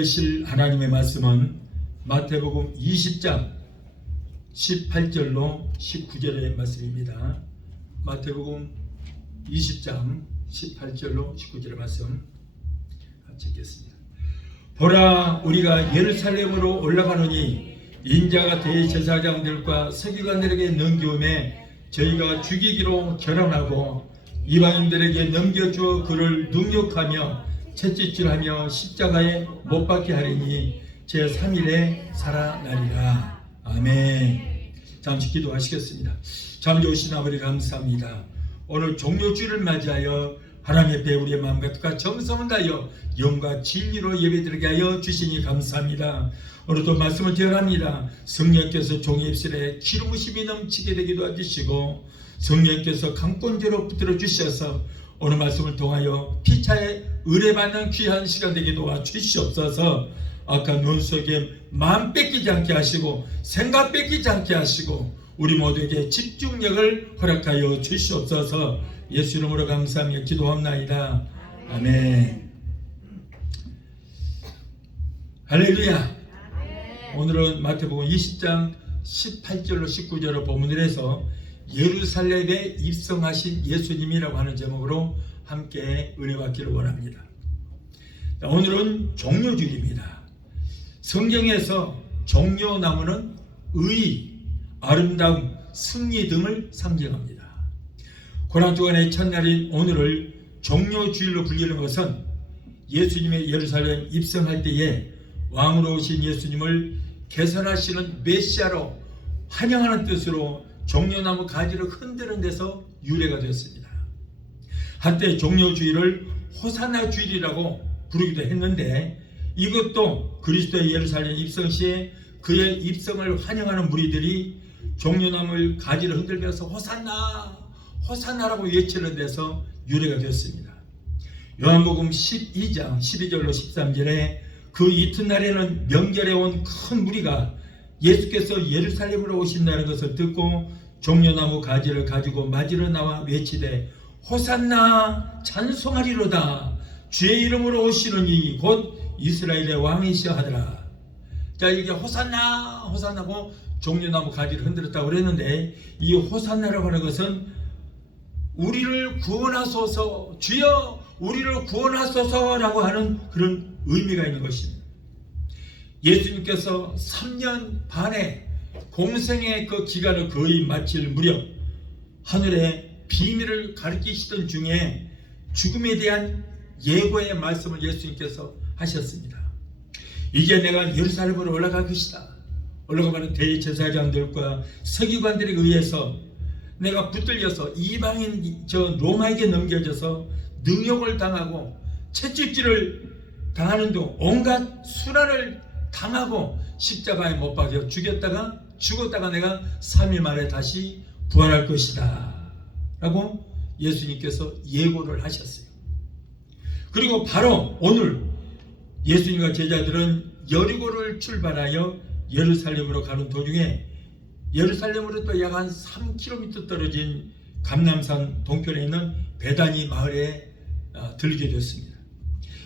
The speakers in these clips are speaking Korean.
들으실 하나님의 말씀은 마태복음 20장 18절로 19절의 말씀입니다. 마태복음 20장 18절로 19절의 말씀 같이 읽겠습니다. 보라, 우리가 예루살렘으로 올라가노니 인자가 대제사장들과 서기관들에게 넘기움에 저희가 죽이기로 결혼하고 이방인들에게 넘겨주어 그를 능욕하며 채찍질하며 십자가에 못 박게 하리니 제3일에 살아나리라. 아멘. 잠시 기도하시겠습니다. 참 좋으신 아버지 감사합니다. 오늘 종료주일을 맞이하여 하나님 앞에 우리의 마음과 정성을 다하여 영과 진리로 예배드리게 하여 주시니 감사합니다. 오늘도 말씀을 전합니다. 성령께서 종의 입술에 기름 부심이 넘치게 되게 도와주시고 성령께서 강권제로 붙들어 주셔서 오늘 말씀을 통하여 피차에 의뢰받는 귀한 시간 되게 도와주시옵소서. 아까 눈 속에 마음 뺏기지 않게 하시고 생각 뺏기지 않게 하시고 우리 모두에게 집중력을 허락하여 주시옵소서. 예수 이름으로 감사하며 기도합나이다. 아멘. 할렐루야. 오늘은 마태복음 20장 18절로 19절을 본문을 해서 예루살렘에 입성하신 예수님이라고 하는 제목으로 함께 은혜 받기를 원합니다. 오늘은 종료주일입니다. 성경에서 종려나무는 의, 아름다움, 승리 등을 상징합니다. 고난주간의 첫날인 오늘을 종료주일로 불리는 것은 예수님의 예루살렘 입성할 때에 왕으로 오신 예수님을 개선하시는 메시아로 환영하는 뜻으로 종려나무 가지를 흔드는 데서 유래가 되었습니다. 한때 종료주일을 호산나 주일이라고 부르기도 했는데 이것도 그리스도의 예루살렘 입성 시에 그의 입성을 환영하는 무리들이 종려나무 가지를 흔들면서 호산나 호산나라고 외치는 데서 유래가 되었습니다. 요한복음 12장 12절로 13절에 그 이튿날에는 명절에 온 큰 무리가 예수께서 예루살렘으로 오신다는 것을 듣고 종려나무 가지를 가지고 맞으러 나와 외치되 호산나 찬송하리로다. 주의 이름으로 오시는 이 곧 이스라엘의 왕이시여 하더라. 자, 이게 호산나 호산나고 종려나무 가지를 흔들었다고 그랬는데 이 호산나라고 하는 것은 우리를 구원하소서, 주여 우리를 구원하소서라고 하는 그런 의미가 있는 것입니다. 예수님께서 3년 반의 공생의 그 기간을 거의 마칠 무렵 하늘의 비밀을 가르치시던 중에 죽음에 대한 예고의 말씀을 예수님께서 하셨습니다. 이제 내가 예루살렘으로 올라갈 것이다. 올라가면 대제사장들과 서기관들에 의해서 내가 붙들려서 이방인 로마에게 넘겨져서 능욕을 당하고 채찍질을 당하는 등 온갖 수란을 당하고 십자가에 못 박여 죽었다가 내가 3일 만에 다시 부활할 것이다 라고 예수님께서 예고를 하셨어요. 그리고 바로 오늘 예수님과 제자들은 여리고를 출발하여 예루살렘으로 가는 도중에 예루살렘으로 또 약 한 3km 떨어진 감람산 동편에 있는 베다니 마을에 들게 되었습니다.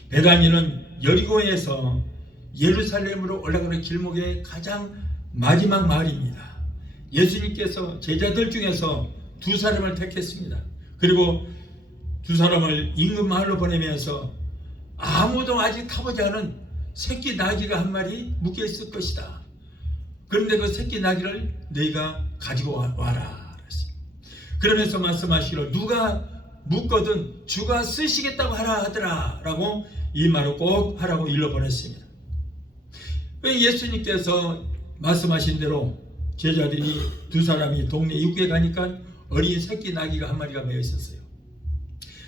베다니는 여리고에서 예루살렘으로 올라가는 길목의 가장 마지막 마을입니다. 예수님께서 제자들 중에서 2사람을 택했습니다. 그리고 2사람을 인근 마을로 보내면서 아무도 아직 타보지 않은 새끼 나귀가 한 마리 묶여 있을 것이다. 그런데 그 새끼 나귀를 너희가 가지고 와라. 그러면서 말씀하시기를 누가 묻거든 주가 쓰시겠다고 하라 하더라 라고 이 말을 꼭 하라고 일러 보냈습니다. 예수님께서 말씀하신 대로 제자들이 2사람이 동네 입구에 가니까 어린 새끼 나귀가 한 마리가 매여 있었어요.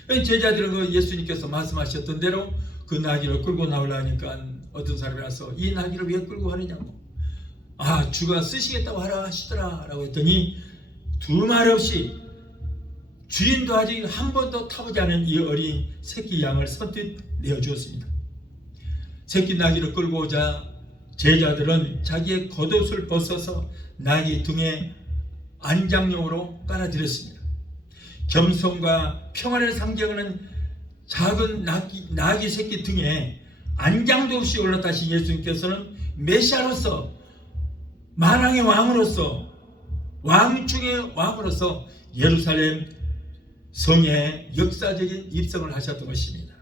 제자들은 그 예수님께서 말씀하셨던 대로 그 나귀를 끌고 나오려니까 어떤 사람이 와서 이 나귀를 왜 끌고 가느냐고, 아 주가 쓰시겠다고 하라 하시더라 라고 했더니 두말 없이 주인도 아직 한 번도 타보지 않은 이 어린 새끼 양을 선뜻 내어주었습니다. 새끼 나귀를 끌고 오자 제자들은 자기의 겉옷을 벗어서 나귀 등에 안장용으로 깔아드렸습니다. 겸손과 평안을 상징하는 작은 나귀 새끼 등에 안장도 없이 올라타신 예수님께서는 메시아로서, 만왕의 왕으로서, 왕 중의 왕으로서 예루살렘 성에 역사적인 입성을 하셨던 것입니다.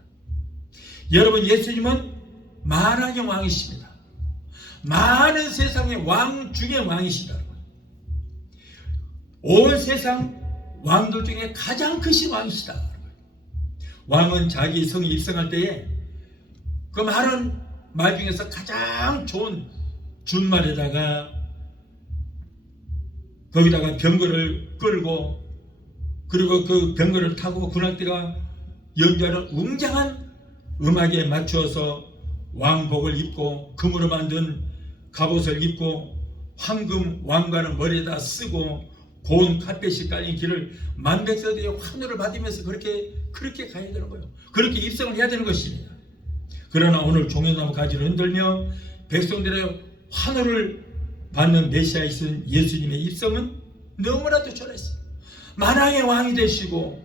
여러분, 예수님은 만왕의 왕이십니다. 많은 세상의 왕 중의 왕이시다. 온 세상 왕들 중에 가장 크신 왕이시다. 왕은 자기 성에 입성할 때에 그 많은 말 중에서 가장 좋은 준말에다가 거기다가 병거를 끌고, 그리고 그 병거를 타고 군악대가 연주하는 웅장한 음악에 맞추어서 왕복을 입고 금으로 만든 갑옷을 입고 황금 왕관을 머리에다 쓰고 고운 카펫이 깔린 길을 만백성들의 환호를 받으면서 그렇게 가야 되는 거예요. 그렇게 입성을 해야 되는 것입니다. 그러나 오늘 종려나무 가지를 흔들며 백성들의 환호를 받는 메시아이신 예수님의 입성은 너무나도 초라했어요. 만왕의 왕이 되시고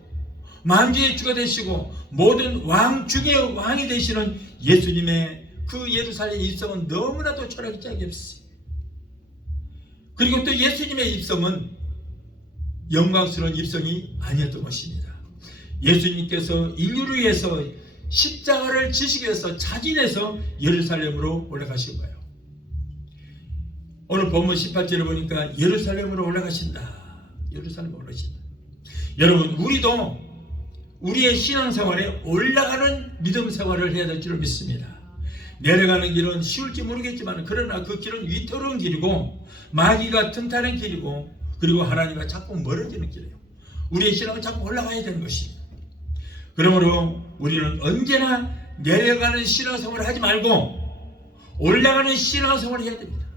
만주의 주가 되시고 모든 왕 중의 왕이 되시는 예수님의 그 예루살렘 입성은 너무나도 초라하기 짝이 없어요. 그리고 또 예수님의 입성은 영광스러운 입성이 아니었던 것입니다. 예수님께서 인류를 위해서 십자가를 지시기 위해서 자진해서 예루살렘으로 올라가신 거예요. 오늘 본문 18절에 보니까 예루살렘으로 올라가신다. 예루살렘으로 올라가신다. 여러분, 우리도 우리의 신앙생활에 올라가는 믿음 생활을 해야 될 줄을 믿습니다. 내려가는 길은 쉬울지 모르겠지만 그러나 그 길은 위태로운 길이고 마귀가 틈타는 길이고 그리고 하나님과 자꾸 멀어지는 길이에요. 우리의 신앙은 자꾸 올라가야 되는 것입니다. 그러므로 우리는 언제나 내려가는 신앙생활을 하지 말고 올라가는 신앙생활을 해야 됩니다.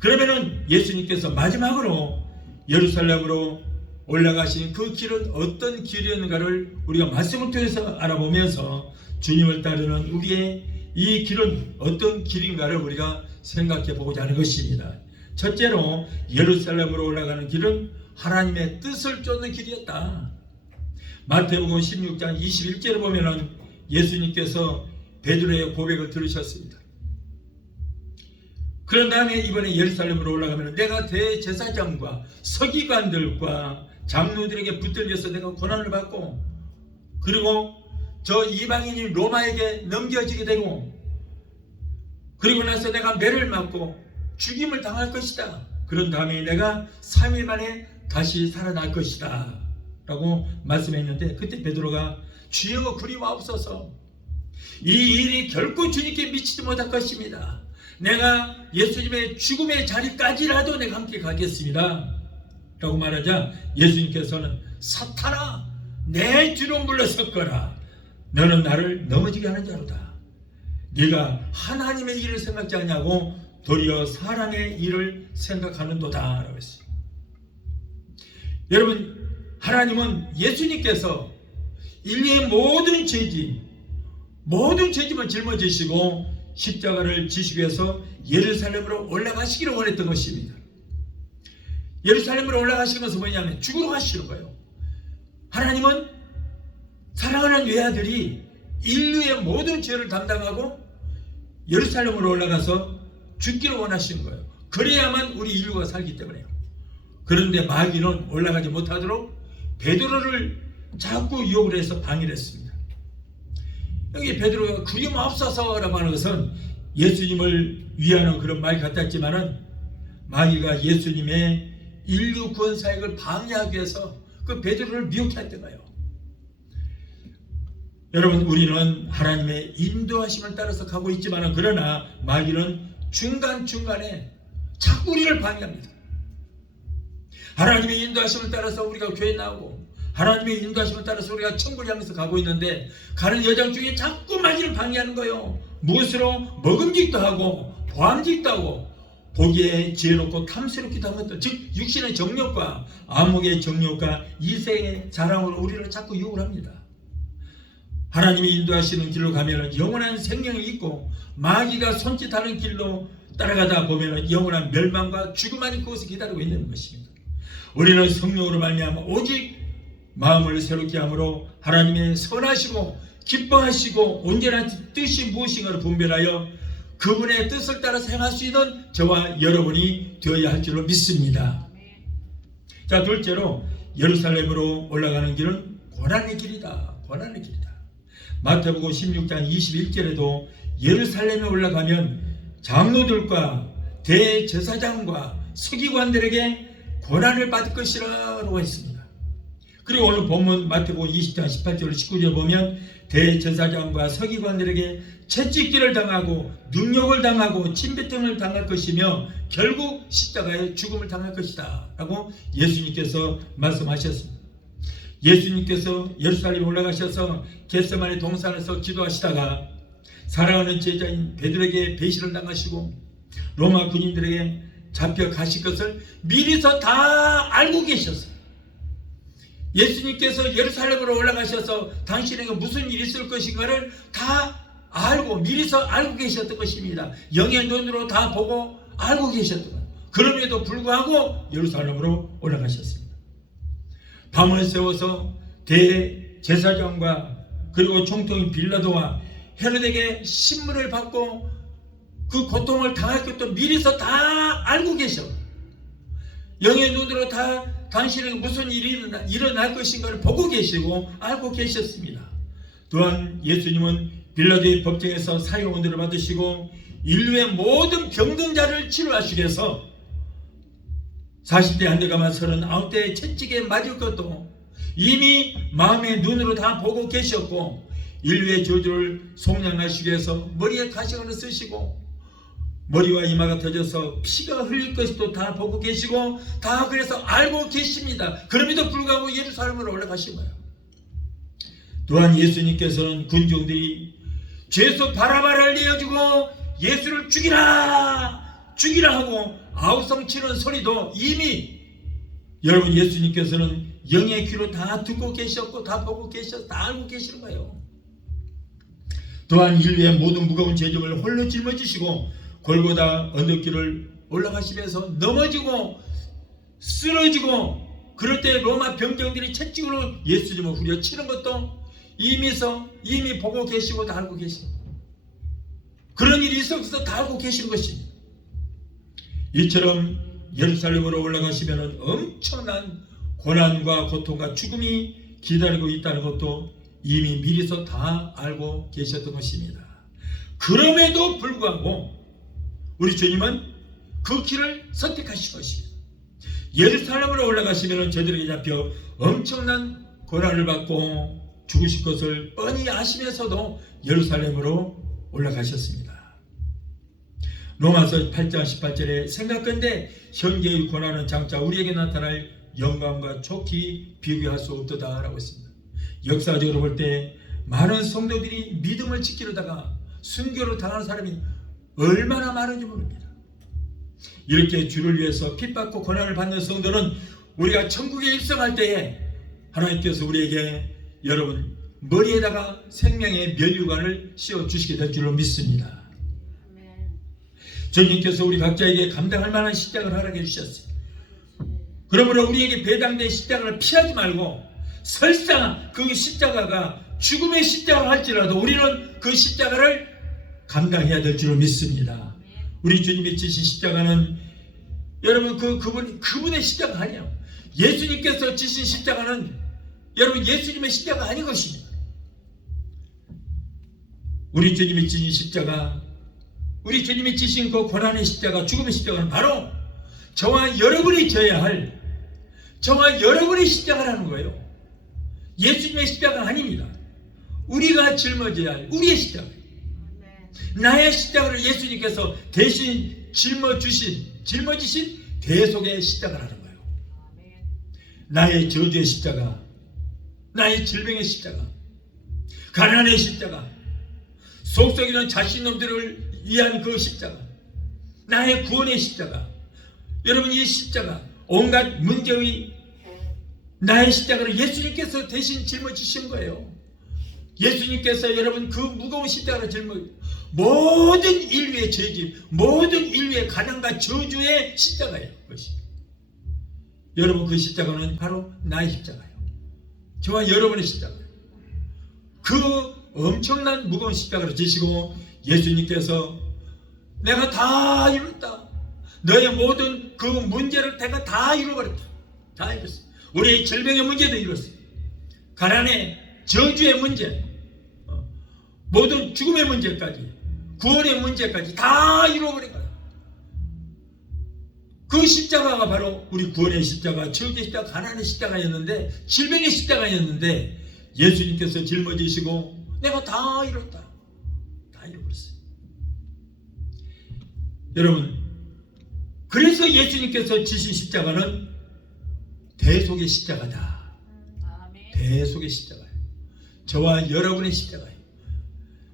그러면은 예수님께서 마지막으로 예루살렘으로 올라가신 그 길은 어떤 길이었는가를 우리가 말씀을 통해서 알아보면서 주님을 따르는 우리의 이 길은 어떤 길인가를 우리가 생각해 보고자 하는 것입니다. 첫째로 예루살렘으로 올라가는 길은 하나님의 뜻을 쫓는 길이었다. 마태복음 16장 21절에 보면은 예수님께서 베드로의 고백을 들으셨습니다. 그런 다음에 이번에 예루살렘으로 올라가면 내가 대제사장과 서기관들과 장로들에게 붙들려서 내가 고난을 받고 그리고 저 이방인이 로마에게 넘겨지게 되고 그리고 나서 내가 매를 맞고 죽임을 당할 것이다. 그런 다음에 내가 3일 만에 다시 살아날 것이다 라고 말씀했는데 그때 베드로가 주여 그리마옵소서, 이 일이 결코 주님께 미치지 못할 것입니다. 내가 예수님의 죽음의 자리까지라도 내가 함께 가겠습니다 라고 말하자 예수님께서는 사탄아 내 뒤로 물러섰거라. 너는 나를 넘어지게 하는 자로다. 네가 하나님의 일을 생각지 않냐고 도리어 사람의 일을 생각하는도다 라고 했어요. 여러분, 하나님은 예수님께서 인류의 모든 죄짐을 짊어지시고 십자가를 지시기 위해서 예루살렘으로 올라가시기를 원했던 것입니다. 예루살렘으로 올라가시는 것은 뭐냐면 죽으러 가시는 거예요. 하나님은 사랑하는 외아들이 인류의 모든 죄를 담당하고 예루살렘으로 올라가서 죽기를 원하시는 거예요. 그래야만 우리 인류가 살기 때문에요. 그런데 마귀는 올라가지 못하도록 베드로를 자꾸 유혹을 해서 방해를 했습니다. 여기 베드로가 그리마옵소서라고 하는 것은 예수님을 위하는 그런 말 같았지만은 마귀가 예수님의 인류 구원 사역을 방해하기 위해서 그 베드로를 미혹해 했던 거예요. 여러분, 우리는 하나님의 인도하심을 따라서 가고 있지만 그러나 마귀는 중간중간에 자꾸 우리를 방해합니다. 하나님의 인도하심을 따라서 우리가 교회 나오고 하나님의 인도하심을 따라서 우리가 천국을 향해서 가고 있는데 가는 여정 중에 자꾸 마귀를 방해하는 거예요. 무엇으로? 먹음직도 하고 보암직도 하고 보기에 지혜롭고 탐스럽기도 한 것들, 즉 육신의 정욕과 안목의 정욕과 이생의 자랑으로 우리를 자꾸 유혹을 합니다. 하나님이 인도하시는 길로 가면 영원한 생명이 있고 마귀가 손짓하는 길로 따라가다 보면 영원한 멸망과 죽음만이 그것을 기다리고 있는 것입니다. 우리는 성령으로 말미암아 오직 마음을 새롭게 함으로 하나님의 선하시고 기뻐하시고 온전한 뜻이 무엇인가를 분별하여 그분의 뜻을 따라 행할 수 있는 저와 여러분이 되어야 할 줄로 믿습니다. 자, 둘째로 예루살렘으로 올라가는 길은 고난의 길이다. 고난의 길이다. 마태복음 16장 21절에도 예루살렘에 올라가면 장로들과 대제사장과 서기관들에게 고난을 받을 것이라고 했습니다. 그리고 오늘 본문 마태복음 20장 18절 19절 보면 대제사장과 서기관들에게 채찍질을 당하고 능욕을 당하고 침뱉음을 당할 것이며 결국 십자가에 죽음을 당할 것이다 라고 예수님께서 말씀하셨습니다. 예수님께서 예루살렘에 올라가셔서 겟세마네 동산에서 기도하시다가 사랑하는 제자인 베드로에게 배신을 당하시고 로마 군인들에게 잡혀가실 것을 미리서 다 알고 계셨어요. 예수님께서 예루살렘으로 올라가셔서 당신에게 무슨 일이 있을 것인가를 다 알고 미리서 알고 계셨던 것입니다. 영의 눈으로 다 보고 알고 계셨던 거예요. 그럼에도 불구하고 예루살렘으로 올라가셨습니다. 밤을 새워서 대제사장과 그리고 총통인 빌라도와 헤롯에게 신문을 받고 그 고통을 당할 것도 미리서 다 알고 계셔. 영의 눈으로 다 당신에게 무슨 일이 일어날 것인가를 보고 계시고 알고 계셨습니다. 또한 예수님은 빌라도의 법정에서 사형원들을 받으시고 인류의 모든 병든 자를 치료하시기 위해서 40대 한대가만 39대의 채찍에 맞을 것도 이미 마음의 눈으로 다 보고 계셨고 인류의 저주를 속량하시기 위해서 머리에 가시관을 쓰시고 머리와 이마가 터져서 피가 흘릴 것도 다 보고 계시고 다 그래서 알고 계십니다. 그럼에도 불구하고 예루살렘으로 올라가신 거예요. 또한 예수님께서는 군중들이 죄수 바라바를 내어주고 예수를 죽이라 죽이라 하고 아우성 치는 소리도 이미 여러분 예수님께서는 영의 귀로 다 듣고 계셨고 다 보고 계셔서 다 알고 계시는 거예요. 또한 인류의 모든 무거운 죄짐을 홀로 짊어지시고 골고다 언덕길을 올라가시면서 넘어지고 쓰러지고 그럴 때 로마 병정들이 채찍으로 예수님을 후려치는 것도 이미 보고 계시고 다 알고 계시고 그런 일이 있어서 다 알고 계신 것입니다. 이처럼 예루살렘으로 올라가시면 엄청난 고난과 고통과 죽음이 기다리고 있다는 것도 이미 미리서 다 알고 계셨던 것입니다. 그럼에도 불구하고 우리 주님은 그 길을 선택하신 것입니다. 예루살렘으로 올라가시면 저들에게 잡혀 엄청난 고난을 받고 죽으실 것을 뻔히 아시면서도 예루살렘으로 올라가셨습니다. 로마서 8장 18절에 생각건대 현재의 고난은 장차 우리에게 나타날 영광과 좋게 비교할 수 없도다 라고 했습니다. 역사적으로 볼 때 많은 성도들이 믿음을 지키려다가 순교를 당하는 사람이 얼마나 많은지 모릅니다. 이렇게 주를 위해서 핍받고 고난을 받는 성도는 우리가 천국에 입성할 때에 하나님께서 우리에게 여러분 머리에다가 생명의 면류관을 씌워주시게 될 줄로 믿습니다. 주님께서 우리 각자에게 감당할 만한 십자가를 허락해 주셨어요. 그러므로 우리에게 배당된 십자가를 피하지 말고 설사 그 십자가가 죽음의 십자가 할지라도 우리는 그 십자가를 감당해야 될 줄로 믿습니다. 우리 주님이 지신 십자가는 여러분 그분의 십자가 아니에요. 예수님께서 지신 십자가는 여러분 예수님의 십자가 아닌 것입니다. 우리 주님이 지신 십자가, 우리 주님이 지신 그 고난의 십자가, 죽음의 십자가는 바로 저와 여러분이 져야 할, 저와 여러분의 십자가라는 거예요. 예수님의 십자가 아닙니다. 우리가 짊어져야 할 우리의 십자가. 나의 십자가를 예수님께서 대신 짊어지신 대속의 십자가라는 거예요. 나의 저주의 십자가, 나의 질병의 십자가, 가난의 십자가, 속썩이는 자신놈들을 위한 그 십자가, 나의 구원의 십자가. 여러분 이 십자가, 온갖 문제의 나의 십자가를 예수님께서 대신 짊어지신 거예요. 예수님께서 여러분 그 무거운 십자가를 모든 인류의 죄짐, 모든 인류의 가난과 저주의 십자가예요. 그것이. 여러분 그 십자가는 바로 나의 십자가예요. 저와 여러분의 십자가예요. 그 엄청난 무거운 십자가를 지시고 예수님께서 내가 다 이뤘다. 너의 모든 그 문제를 내가 다 이뤄버렸다. 다 이뤘어. 우리의 질병의 문제도 이뤘어. 가난의 저주의 문제, 모든 죽음의 문제까지, 구원의 문제까지 다 이뤄버린 거야. 그 십자가가 바로 우리 구원의 십자가, 저주의 십자가, 가난의 십자가였는데, 질병의 십자가였는데 예수님께서 짊어지시고 내가 다 이뤘다. 다 이뤄버렸어요. 여러분, 그래서 예수님께서 지신 십자가는 대속의 십자가다. 대속의 십자가예요. 저와 여러분의 십자가예요.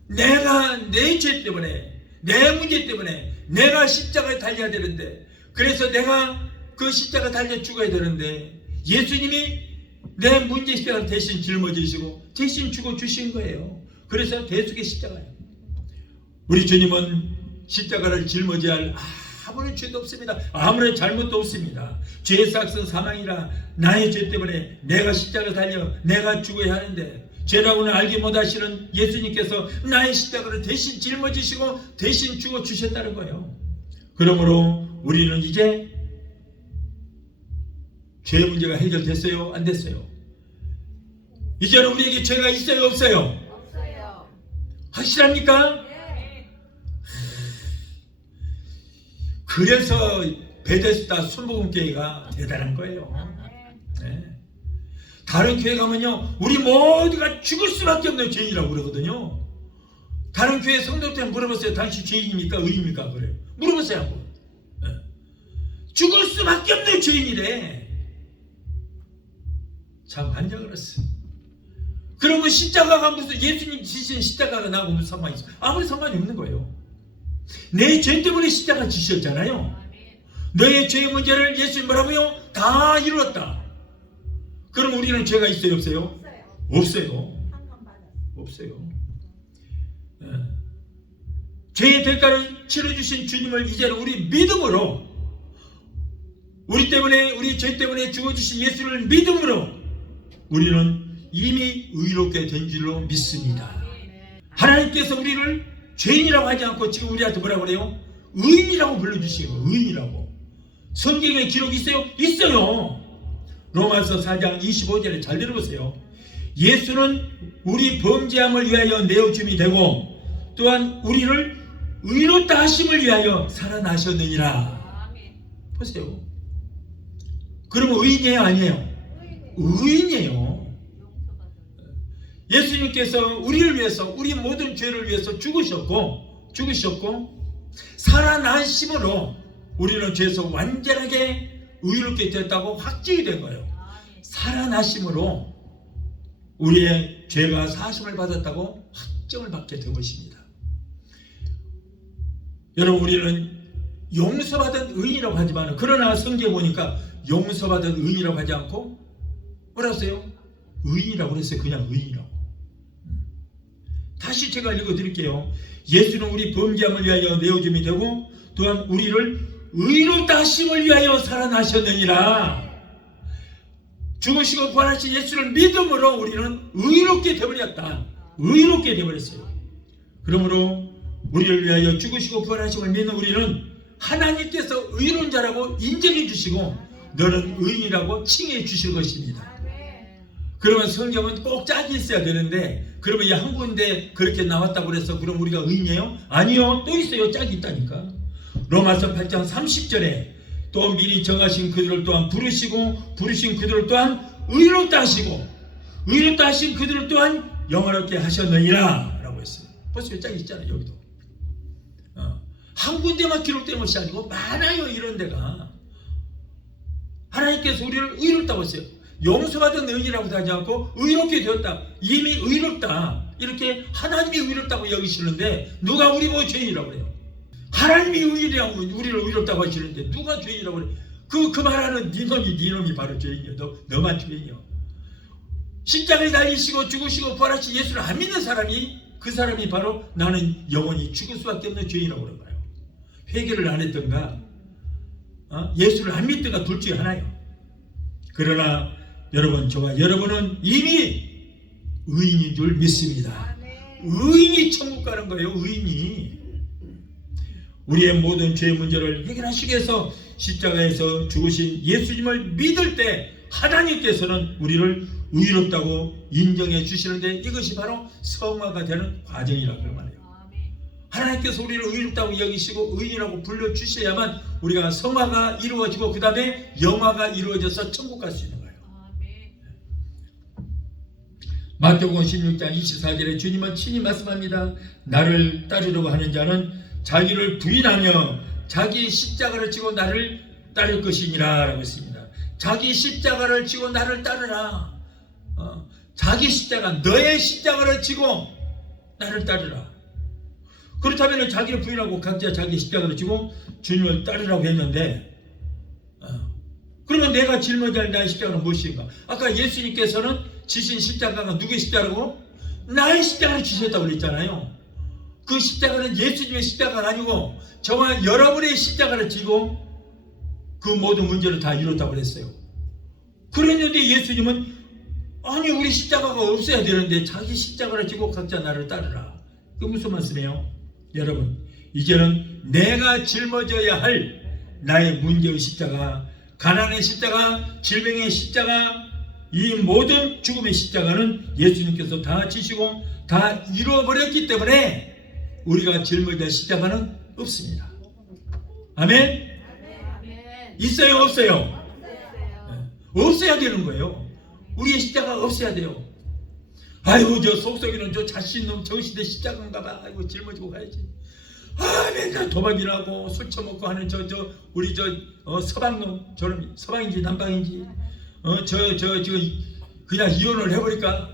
내가 내 죄 때문에, 내 문제 때문에 내가 십자가에 달려야 되는데, 그래서 내가 그 십자가 달려 죽어야 되는데 예수님이 내 문제 십자가를 대신 짊어지시고 대신 죽어 주신 거예요. 그래서 대속의 십자가예요. 우리 주님은 십자가를 짊어져야 할 아무런 죄도 없습니다. 아무런 잘못도 없습니다. 죄의 삭은 사망이라, 나의 죄 때문에 내가 십자가 달려 내가 죽어야 하는데, 죄라고는 알지 못하시는 예수님께서 나의 십자가를 대신 짊어지시고 대신 죽어 주셨다는 거예요. 그러므로 우리는 이제 죄의 문제가 해결됐어요? 안 됐어요? 이제는 우리에게 죄가 있어요? 없어요? 없어요. 확실합니까? 네. 그래서 베데스다 순복음교회가 대단한 거예요. 네. 다른 교회 가면요, 우리 모두가 죽을 수밖에 없는 죄인이라고 그러거든요. 다른 교회 성도들한테 물어보세요. 당신 죄인입니까? 의인입니까? 그래요. 물어보세요. 한번. 네. 죽을 수밖에 없는 죄인이래. 참 환장을 했어. 그러면 십자가가 무슨, 예수님 지신 십자가가 나하고 무슨 상관이 있어? 아무리 상관이 없는 거예요. 내 죄 때문에 십자가 지셨잖아요. 너의 죄의 문제를 예수님 뭐라고요? 다 이루었다. 그럼 우리는 죄가 있어요? 없어요? 없어요. 없어요. 네. 죄의 대가를 치러주신 주님을 이제는 우리 믿음으로, 우리 때문에, 우리 죄 때문에 죽어주신 예수를 믿음으로 우리는 이미 의롭게 된 줄로 믿습니다. 하나님께서 우리를 죄인이라고 하지 않고 지금 우리한테 뭐라고 그래요? 의인이라고 불러주시고, 의인이라고. 성경에 기록이 있어요? 있어요. 로마서 4장 25절에 잘 들어보세요. 예수는 우리 범죄함을 위하여 내어줌이 되고 또한 우리를 의롭다 하심을 위하여 살아나셨느니라. 보세요. 그러면 의인이에요? 아니에요? 의인이에요. 예수님께서 우리를 위해서, 우리 모든 죄를 위해서 죽으셨고 살아나심으로 우리는 죄에서 완전하게 의롭게 됐다고 확증이 된 거예요. 살아나심으로 우리의 죄가 사심을 받았다고 확정을 받게 된 것입니다. 여러분, 우리는 용서받은 의인이라고 하지만, 그러나 성경에 보니까 용서받은 의인이라고 하지 않고 뭐라고 했어요? 의인이라고 그랬어요. 그냥 의인이라고. 다시 제가 읽어드릴게요. 예수는 우리 범죄함을 위하여 내어줌이 되고 또한 우리를 의롭다 하심을 위하여 살아나셨느니라. 죽으시고 부활하신 예수를 믿음으로 우리는 의롭게 되어버렸다. 의롭게 되어버렸어요. 그러므로 우리를 위하여 죽으시고 부활하심을 믿는 우리는 하나님께서 의로운 자라고 인정해 주시고 너는 의인이라고 칭해 주실 것입니다. 그러면 성경은 꼭 짝이 있어야 되는데, 그러면 한 군데 그렇게 나왔다고 그래서 그럼 우리가 의인이에요? 아니요. 또 있어요. 짝이 있다니까. 로마서 8장 30절에 또 미리 정하신 그들을 또한 부르신 그들을 또한 의롭다 하시고 의롭다 하신 그들을 또한 영화롭게 하셨느니라 라고 했어요. 벌써 짝이 있잖아요. 여기도 한 군데만 기록된 것이 아니고 많아요. 이런 데가. 하나님께서 우리를 의롭다고 했어요. 용서받은 의인이라고 하지 않고 의롭게 되었다. 이미 의롭다. 이렇게 하나님이 의롭다고 여기시는데 누가 우리 보고 죄인이라고 그래요? 하나님이 의인이라고 우리를 의롭다고 하시는데 누가 죄인이라고 그래? 그 말하는 니놈이 바로 죄인이야. 너만 죄인이야. 십자가에 달리시고 죽으시고 부활하신 예수를 안 믿는 사람이, 그 사람이 바로 나는 영원히 죽을 수밖에 없는 죄인이라고 그런 거예요. 회개를 안 했던가 예수를 안 믿던가 둘 중에 하나예요. 그러나 여러분, 저와 여러분은 이미 의인인 줄 믿습니다. 의인이 천국 가는 거예요. 의인이. 우리의 모든 죄의 문제를 해결하시기 위해서 십자가에서 죽으신 예수님을 믿을 때 하나님께서는 우리를 의롭다고 인정해 주시는데, 이것이 바로 성화가 되는 과정이라고 말해요. 하나님께서 우리를 의롭다고 여기시고 의인이라고 불러주셔야만 우리가 성화가 이루어지고 그 다음에 영화가 이루어져서 천국 갈 수 있는 거예요. 마태복음 16장 24절에 주님은 친히 말씀합니다. 나를 따르려고 하는 자는 자기를 부인하며 자기 십자가를 지고 나를 따를 것이니라 라고 했습니다. 자기 십자가를 지고 나를 따르라. 자기 십자가, 너의 십자가를 지고 나를 따르라. 그렇다면 자기를 부인하고 각자 자기 십자가를 지고 주님을 따르라고 했는데, 그러면 내가 짊어져야 할 나의 십자가는 무엇인가? 아까 예수님께서는 지신 십자가가 누구의 십자가고? 나의 십자가를 지셨다고 그랬잖아요. 그 십자가는 예수님의 십자가가 아니고 저와 여러분의 십자가를 지고 그 모든 문제를 다 이뤘다고 그랬어요. 그랬는데 예수님은 아니 우리 십자가가 없어야 되는데 자기 십자가를 지고 각자 나를 따르라. 그 무슨 말씀이에요? 여러분, 이제는 내가 짊어져야 할 나의 문제의 십자가, 가난의 십자가, 질병의 십자가, 이 모든 죽음의 십자가는 예수님께서 다 지시고 다 이루어버렸기 때문에 우리가 짊어질 십자가는 없습니다. 아멘? 있어요? 없어요? 없어야 되는 거예요. 우리의 십자가가 없어야 돼요. 아이고 저 속썩이는 저 자신놈 정신의 십자가인가 봐. 아이고 짊어지고 가야지. 맨날 도박이나 하고 술 처먹고 하는 우리 서방놈, 저는 서방인지 남방인지 그냥 이혼을 해버릴까?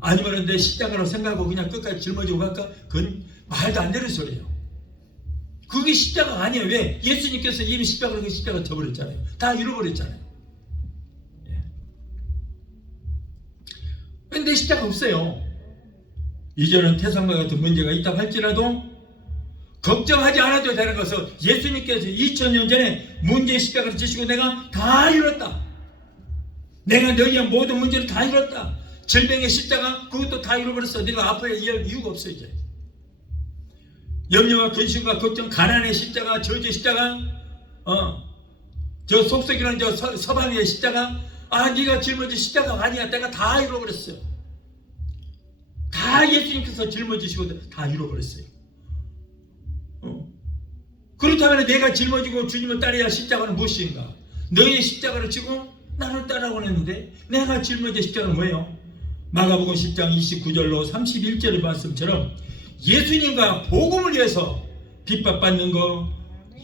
아니면 내 십자가로 생각하고 그냥 끝까지 짊어지고 갈까? 그건 말도 안 되는 소리예요. 그게 십자가가 아니에요. 왜? 예수님께서 이미 십자가로 그 십자가 져버렸잖아요. 다 잃어버렸잖아요. 내 십자가 없어요. 이제는 태산과 같은 문제가 있다고 할지라도 걱정하지 않아도 되는 것은 예수님께서 2000년 전에 문제의 십자가를 지시고 내가 다 이뤘다. 내가 너희의 모든 문제를 다 이뤘다. 질병의 십자가 그것도 다 이뤄버렸어. 네가 아파야 이해할 이유가 없어. 이제 염려와 근심과 걱정, 가난의 십자가, 저주의 십자가, 저 속썩이는 저 서방의 십자가, 네가 짊어진 십자가가 아니야. 내가 다 이뤄버렸어요. 다 예수님께서 짊어지시고 다 이뤄버렸어요. 그렇다면 내가 짊어지고 주님을 따라야 할 십자가는 무엇인가? 너의 십자가를 지고 나를 따라오고 했는데 내가 짊어진 십자가는 뭐예요? 마가복음 10장 29절로 31절의 말씀처럼 예수님과 복음을 위해서 핍박받는 거,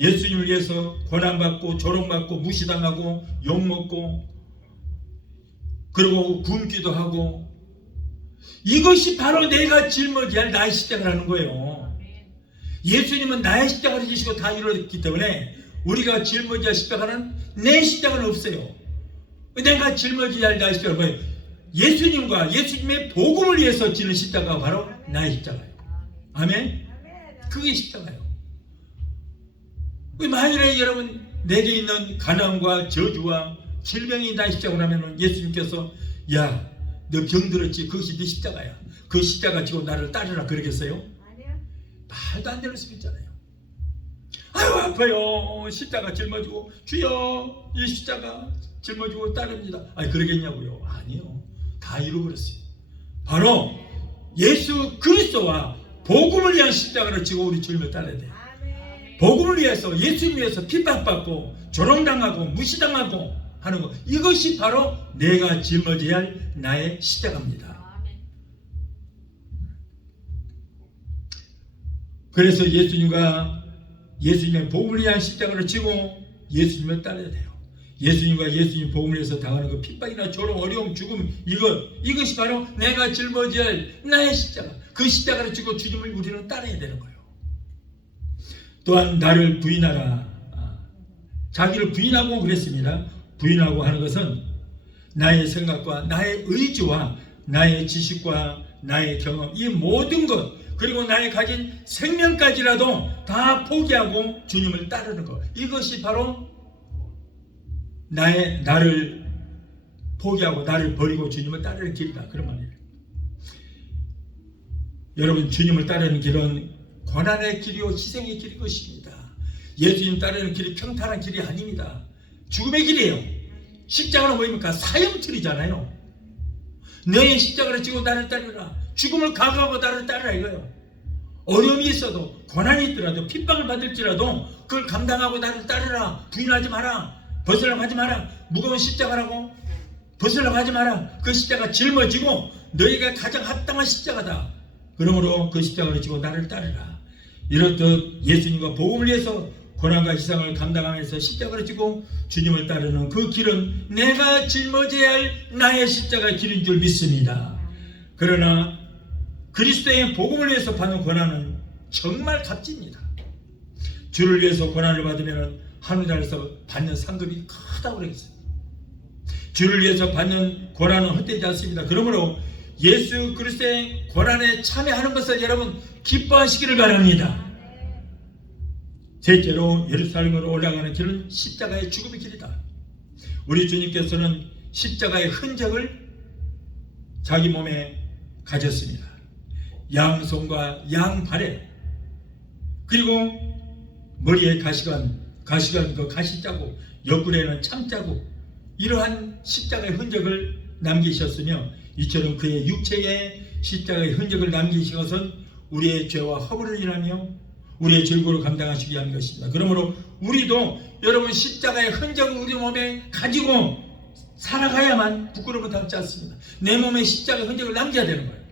예수님을 위해서 고난받고 조롱받고 무시당하고 욕먹고 그리고 굶기도 하고, 이것이 바로 내가 짊어져야 할 나의 십자가라는 거예요. 예수님은 나의 십자가를 지시고 다 이루었기 때문에 우리가 짊어져야 할 십자가는 내 십자가는 없어요. 내가 짊어져야 할 나의 십자가는 뭐예요? 예수님과 예수님의 복음을 위해서 지는 십자가가 바로 나의 십자가예요. 아멘? 그게 십자가예요. 만일에 여러분 내게 있는 가난과 저주와 질병이 나의 십자가라면 예수님께서 야, 너 병들었지? 그것이 네 십자가야. 그 십자가 지고 나를 따르라 그러겠어요? 아니요. 말도 안 되는 소리 있잖아요. 아유 아파요. 십자가 짊어지고 주여 이 십자가 짊어지고 따릅니다. 아니 그러겠냐고요? 아니요. 다 이루어버렸어요. 바로 예수 그리스도와 복음을 위한 십자가를 지고 우리 주님을 따라야 돼요. 복음을 위해서 예수님 위해서 핍박받고 조롱당하고 무시당하고 하는 것, 이것이 바로 내가 짊어져야 할 나의 십자가입니다. 그래서 예수님과 예수님의 복음을 위한 십자가를 지고 예수님을 따라야 돼요. 예수님과 예수님 복음을 위해서 당하는 그 핍박이나 조롱, 어려움, 죽음, 이것이 바로 내가 짊어져야 할 나의 십자가. 그 십자가를 지고 주님을 우리는 따라야 되는 거예요. 또한 나를 부인하라. 자기를 부인하고 그랬습니다. 부인하고 하는 것은 나의 생각과 나의 의지와 나의 지식과 나의 경험, 이 모든 것, 그리고 나의 가진 생명까지라도 다 포기하고 주님을 따르는 것, 이것이 바로 나를 포기하고 나를 버리고 주님을 따르는 길이다, 그런 말이에요. 여러분, 주님을 따르는 길은 고난의 길이요 희생의 길인 것입니다. 예수님 따르는 길이 평탄한 길이 아닙니다. 죽음의 길이에요. 십자가는 뭐입니까? 사형틀이잖아요. 너의 십자가를 지고 나를 따르라. 죽음을 각오하고 나를 따르라 이거예요. 어려움이 있어도, 고난이 있더라도, 핍박을 받을지라도 그걸 감당하고 나를 따르라. 부인하지 마라. 벗으려고 하지 마라. 무거운 십자가라고 벗으려고 하지 마라. 그 십자가 짊어지고 너희가 가장 합당한 십자가다. 그러므로 그 십자가를 지고 나를 따르라. 이렇듯 예수님과 복음을 위해서 고난과 희생을 감당하면서 십자가를 지고 주님을 따르는 그 길은 내가 짊어져야 할 나의 십자가의 길인 줄 믿습니다. 그러나 그리스도의 복음을 위해서 받는 고난은 정말 값집니다. 주를 위해서 고난을 받으면 하늘나라에서 받는 상급이 크다고 그랬어요. 주를 위해서 받는 고난은 헛되지 않습니다. 그러므로 예수 그리스도의 고난에 참여하는 것을 여러분 기뻐하시기를 바랍니다. 셋째로 예루살렘으로 올라가는 길은 십자가의 죽음의 길이다. 우리 주님께서는 십자가의 흔적을 자기 몸에 가졌습니다. 양손과 양발에, 그리고 머리에 가시관 그 가시자국, 옆구리에는 참자국, 이러한 십자가의 흔적을 남기셨으며 이처럼 그의 육체에 십자가의 흔적을 남기신 것은 우리의 죄와 허물을 인하며 우리의 즐거움을 감당하시기 위한 것입니다. 그러므로 우리도 여러분 십자가의 흔적을 우리 몸에 가지고 살아가야만 부끄러움을 담지 않습니다. 내 몸에 십자가의 흔적을 남겨야 되는 거예요.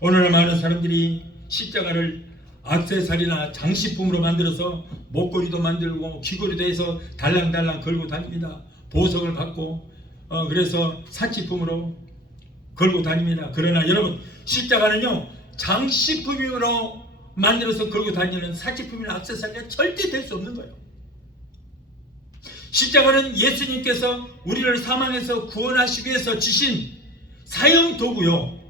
오늘날 많은 사람들이 십자가를 액세서리나 장식품으로 만들어서 목걸이도 만들고 귀걸이도 해서 달랑달랑 걸고 다닙니다. 보석을 받고 그래서 사치품으로 걸고 다닙니다. 그러나 여러분, 십자가는요 장식품으로 만들어서 걸고 다니는 사치품이나 액세서리가 절대 될 수 없는 거예요. 십자가는 예수님께서 우리를 사망에서 구원하시기 위해서 주신 사형 도구요,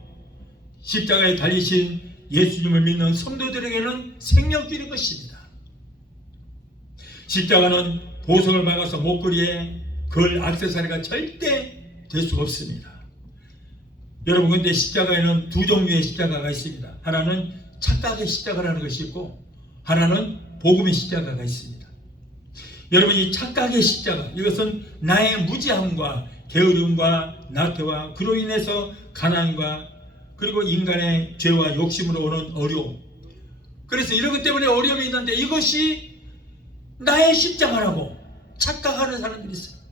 십자가에 달리신 예수님을 믿는 성도들에게는 생명길인 것입니다. 십자가는 보석을 박아서 목걸이에 걸 액세서리가 절대 될 수가 없습니다. 여러분, 근데 십자가에는 두 종류의 십자가가 있습니다. 하나는 착각의 십자가라는 것이 있고 하나는 복음의 십자가가 있습니다. 여러분, 이 착각의 십자가, 이것은 나의 무지함과 게으름과 나태와 그로 인해서 가난과 그리고 인간의 죄와 욕심으로 오는 어려움, 그래서 이런 것 때문에 어려움이 있는데 이것이 나의 십자가라고 착각하는 사람들이 있어요.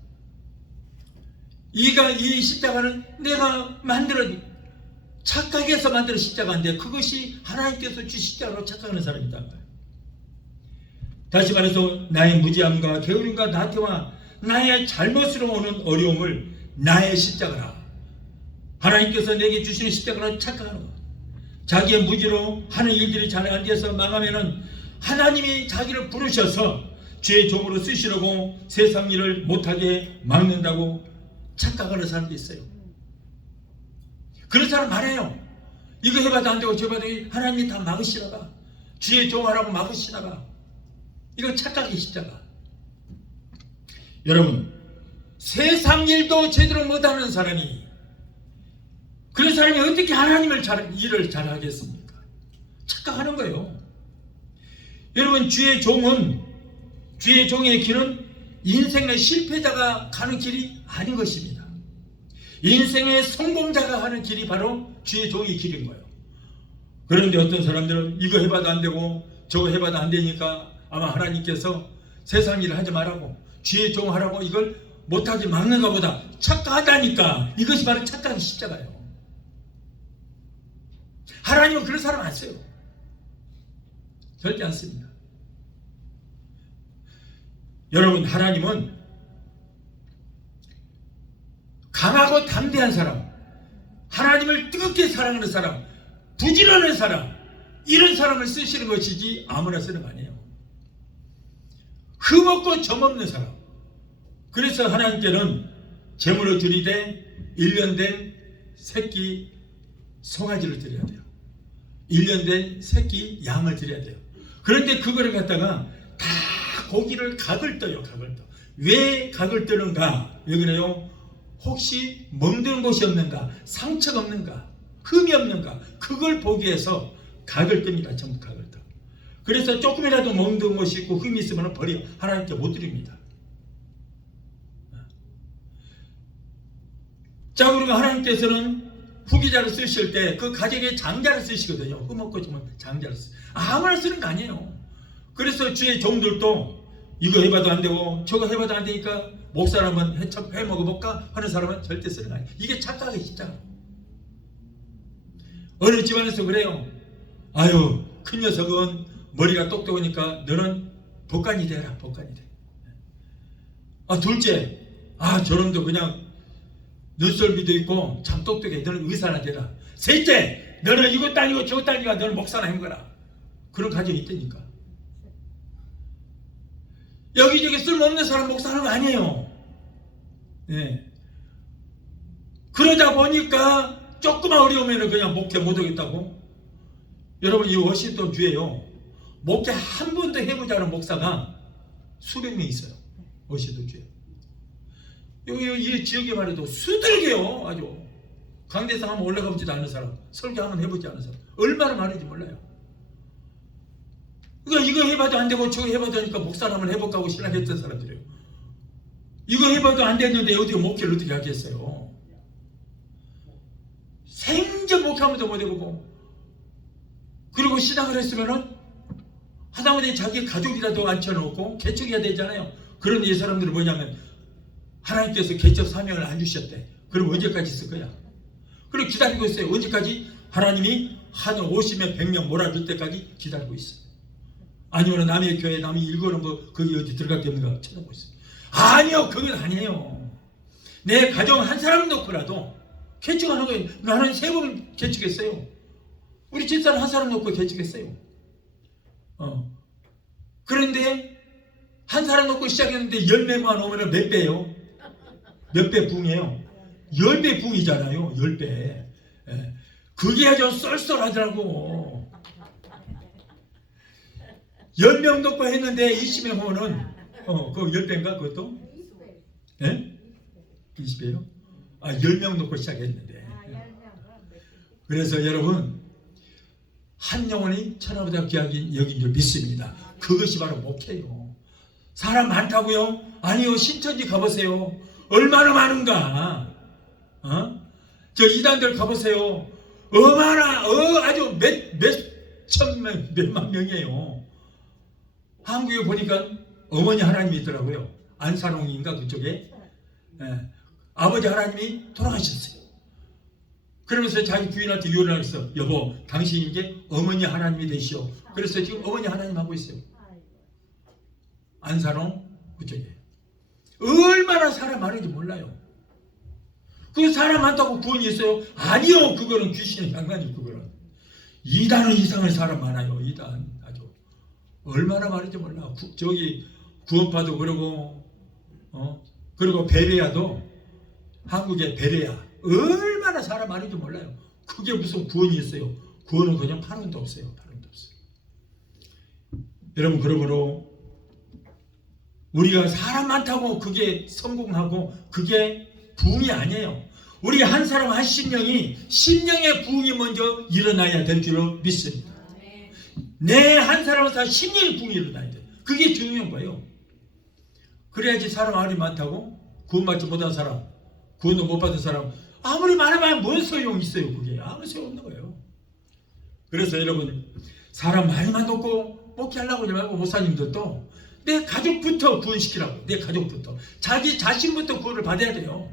이 십자가는 내가 착각해서 만든 십자가인데 그것이 하나님께서 주신 십자가로 착각하는 사람이 있다는 거예요. 다시 말해서 나의 무지함과 게으름과 나태와 나의 잘못으로 오는 어려움을 나의 십자가라, 하나님께서 내게 주시는 십자가로 착각하는 거예요. 자기의 무지로 하는 일들이 잘 안 돼서 망하면은 하나님이 자기를 부르셔서 죄의 종으로 쓰시려고 세상 일을 못하게 막는다고 착각하는 사람도 있어요. 그런 사람 많아요. 이거 해봐도 안 되고 저거 해봐도 하나님이 다 막으시나봐, 주의 종하라고 막으시나봐. 이건 착각의 십자가. 여러분, 세상 일도 제대로 못하는 사람이, 그런 사람이 어떻게 하나님을 일을 잘하겠습니까? 착각하는 거예요. 여러분, 주의 종의 길은 인생의 실패자가 가는 길이 아닌 것입니다. 인생의 성공자가 하는 길이 바로 주의 종의 길인 거예요. 그런데 어떤 사람들은 이거 해봐도 안 되고 저거 해봐도 안 되니까 아마 하나님께서 세상 일을 하지 말라고 주의 종 하라고 이걸 못하게 막는가 보다 착각하다니까. 이것이 바로 착각의 십자가예요. 하나님은 그런 사람 안 써요. 절대 안 씁니다. 여러분, 하나님은 강하고 담대한 사람, 하나님을 뜨겁게 사랑하는 사람, 부지런한 사람, 이런 사람을 쓰시는 것이지 아무나 쓰는 거 아니에요. 흠없고 점없는 사람. 그래서 하나님께는 제물을 드리되 1년 된 새끼 송아지를 드려야 돼요. 1년 된 새끼 양을 드려야 돼요. 그런데 그거를 갖다가 다 고기를 각을 떠요. 각을 떠. 왜 각을 뜨는가? 왜 그래요? 혹시 멍드는 곳이 없는가? 상처가 없는가? 흠이 없는가? 그걸 보기 위해서 각을 끕니다. 전부 각을 떠. 그래서 조금이라도 멍든 것이 있고 흠이 있으면 버려. 하나님께 못 드립니다. 자, 그리고 하나님께서는 후기자를 쓰실 때 그 가정의 장자를 쓰시거든요. 흠없고 정말 장자를 쓰. 아무나 쓰는 거 아니에요. 그래서 주의 종들도 이거 해봐도 안 되고 저거 해봐도 안 되니까 목사를 한번 해 먹어볼까 하는 사람은 절대 쓰는 거 아니에요. 이게 착각이 십자가. 어느 집안에서 그래요. 아유, 큰 녀석은 머리가 똑똑하니까 너는 법관이 되라. 법관이 돼. 아, 둘째, 아, 저놈도 그냥 눈썰미도 있고 참 똑똑해. 너는 의사나 되라. 셋째, 너는 이것도 아니고 저것도 아니고 너는 목사나 해먹어라. 그런 가정이 있다니까. 여기저기 쓸모없는 사람 목사는 아니에요. 네. 그러다 보니까 조금만 어려우면 그냥 목회 못하겠다고. 여러분, 이 워싱턴 주에요, 목회 한 번도 해보자는 목사가 수백 명 있어요. 워싱턴 주에. 여기 이 지역에 말해도 수들게요. 아주 강대상 한번 올라가보지도 않은 사람, 설교 한번 해보지 않은 사람 얼마나 많은지 몰라요. 그러니까 이거 해봐도 안 되고 저거 해봐도 하니까 목사를 한번 해볼까 하고 신랑했던 사람들이에요. 이거 해봐도 안 됐는데 어떻게 목회를 어떻게 하겠어요. 생전 목회 한 번도 못 해보고, 그리고 신앙을 했으면은 하다못해 자기 가족이라도 앉혀놓고 개척해야 되잖아요. 그런데 이 사람들은 뭐냐면 하나님께서 개척 사명을 안 주셨대. 그럼 언제까지 있을 거야? 그리고 기다리고 있어요. 언제까지? 하나님이 한 50명 100명 몰아줄 때까지 기다리고 있어요. 아니면 남의 교회 남이 일거는 뭐 거기 어디 들어갔겠는가 쳐다보고 있어요. 아니요, 그건 아니에요. 내 가정 한 사람 놓고라도 개척하는 거예요. 나는 3번 개척했어요. 우리 집사람 한 사람 놓고 개척했어요. 그런데 한 사람 놓고 시작했는데 10배만 오면 몇 배예요? 몇 배 붕이에요? 10배 붕이잖아요. 10배. 예. 그게 아주 쏠쏠하더라고. 10명 놓고 했는데 20명 오면은 그거 10배인가 그것도? 예? 20배요? 아, 10명 놓고 시작했는데. 그래서 여러분, 한 영혼이 천하보다 귀하게 여긴 줄 믿습니다. 그것이 바로 목회요. 사람 많다고요? 아니요, 신천지 가보세요. 얼마나 많은가? 저 이단들 가보세요. 얼마나 아주 몇만 명이에요. 한국에 보니까 어머니 하나님이 있더라고요. 안산홍인가 그쪽에. 예. 아버지 하나님이 돌아가셨어요. 그러면서 자기 부인한테 유언을 했어. 여보, 당신이 이제 어머니 하나님이 되시오. 그래서 지금 어머니 하나님 하고 있어요. 안산홍 그쪽에. 얼마나 사람 많은지 몰라요. 그 사람 많다고 구원이 있어요? 아니요, 그거는 귀신의 장난이에요. 그거는 2단 이상의 사람 많아요. 2단 아주 얼마나 많은지 몰라. 저기 구원파도 그러고 그리고 베레아도, 한국의 베레아 얼마나 사람 많은지 몰라요. 그게 무슨 구원이 있어요? 구원은 그냥 8원도 없어요. 8원도 없어요. 여러분, 그러므로 우리가 사람 많다고 그게 성공하고 그게 부흥이 아니에요. 우리 한 사람 한 심령의 부흥이 먼저 일어나야 될 줄로 믿습니다. 내 한 사람은 다 심령의 부흥이 일어나야 돼요. 그게 중요한 거예요. 그래야지 사람 아무리 많다고 구원받지 못한 사람, 구원도 못 받은 사람 아무리 많아봐야 뭔 소용이 있어요. 그게 아무 소용없는 거예요. 그래서 여러분, 사람 많이만 놓고 목회하려고 하지 말고 목사님들도 내 가족부터 구원시키라고. 내 가족부터, 자기 자신부터 구원을 받아야 돼요.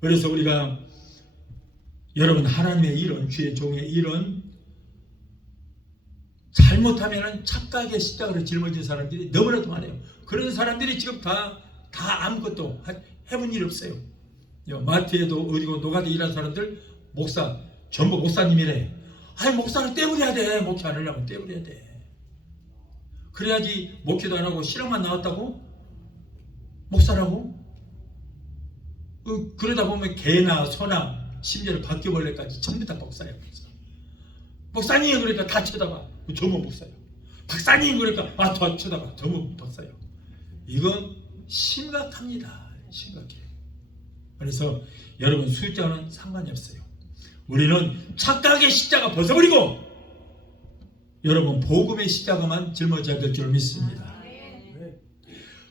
그래서 우리가 여러분, 하나님의 일은, 주의 종의 일은 잘못하면 착각의 십자가를 짊어진 사람들이 너무나도 많아요. 그런 사람들이 지금 다 아무것도 해본 일 없어요. 마트에도 어디고 노가다 일하는 사람들 목사 전부 목사님이래. 아니, 목사를 떼버려야 돼. 목회 안 하려면 떼버려야 돼. 그래야지 목회도 안 하고 실험만 나왔다고 목사라고. 그러다 보면 개나 소나 심지어 바퀴벌레까지 전부 다 목사예요. 목사님 그러니까 다 쳐다봐. 전부 목사예요. 박사님 그러니까 다 쳐다봐. 전부 박사예요. 이건 심각합니다. 심각해요. 그래서 여러분, 숫자는 상관이 없어요. 우리는 착각의 십자가 벗어버리고 여러분 복음의 십자가만 짊어져야 될 줄 믿습니다.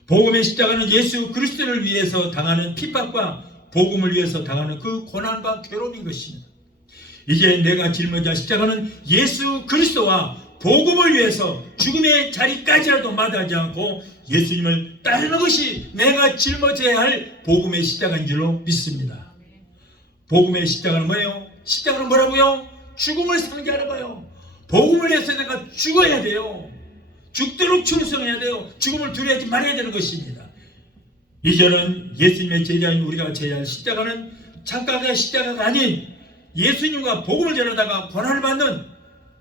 복음의 십자가는 예수 그리스도를 위해서 당하는 핍박과 복음을 위해서 당하는 그 고난과 괴로움인 것입니다. 이제 내가 짊어져야 할 십자가는 예수 그리스도와 복음을 위해서 죽음의 자리까지라도 마다하지 않고 예수님을 따르는 것이 내가 짊어져야 할 복음의 십자가인 줄로 믿습니다. 복음의 십자가는 뭐예요? 십자가는 뭐라고요? 죽음을 상대하는 거예요. 복음을 위해서 내가 죽어야 돼요. 죽도록 충성해야 돼요. 죽음을 두려워하지 말아야 되는 것입니다. 이제는 예수님의 제자인 우리가 져야 할 십자가는 착각의 십자가가 아닌 예수님과 복음을 전하다가 고난을 받는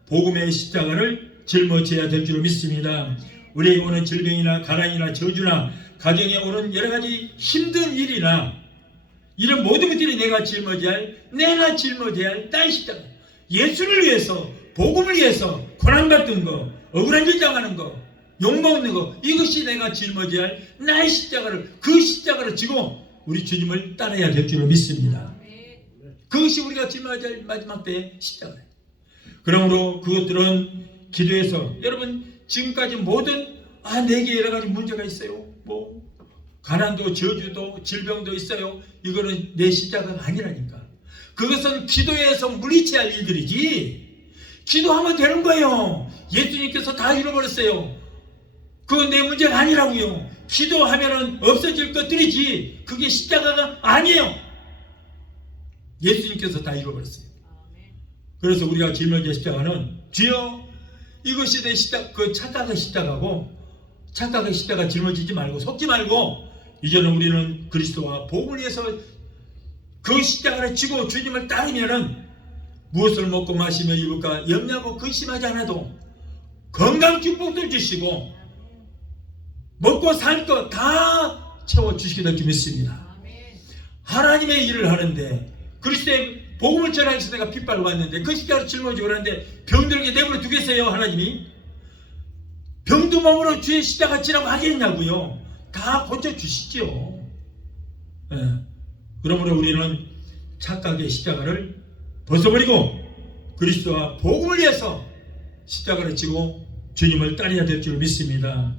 복음의 십자가를 짊어져야 될 줄 믿습니다. 우리에게 오는 질병이나 가난이나 저주나 가정에 오는 여러 가지 힘든 일이나 이런 모든 것들이 내가 짊어져야 할 나의 십자가, 예수를 위해서 복음을 위해서 고난받던 거, 억울한 일 당하는 거, 욕먹는 거, 이것이 내가 짊어져야 할 나의 십자가를, 그 십자가를 지고 우리 주님을 따라야 될 줄로 믿습니다. 그것이 우리가 짊어져야 할 마지막 때의 십자가예요. 그러므로 그것들은 기도해서, 여러분 지금까지 모든 내게 여러 가지 문제가 있어요. 뭐 가난도 저주도 질병도 있어요. 이거는 내 십자가가 아니라니까. 그것은 기도해서 물리치할 일들이지. 기도하면 되는 거예요. 예수님께서 다 이뤄버렸어요. 그건 내 문제가 아니라고요. 기도하면 없어질 것들이지 그게 십자가가 아니에요. 예수님께서 다 이뤄버렸어요. 그래서 우리가 짊어질 십자가는 주여 이것이 내 십자가, 그 착각의 십자가고, 착각의 십자가 짊어지지 말고 속지 말고 이제는 우리는 그리스도와 복음을 위해서 그 십자가를 지고 주님을 따르면은 무엇을 먹고 마시며 입을까 염려하고 근심하지 않아도 건강 축복들 주시고 먹고 살 것 다 채워주시게 될 줄 믿습니다. 하나님의 일을 하는데 그리스도의 복음을 전하기 위해서 내가 핏발을 받는데 그 십자가를 짊어지고 그러는데 병들게 내버려 두겠어요? 하나님이? 병도 몸으로 주의 십자가 지라고 하겠냐고요. 다 고쳐주시죠. 그러므로 우리는 착각의 십자가를 벗어버리고 그리스도와 복음을 위해서 십자가를 지고 주님을 따라야 될 줄 믿습니다.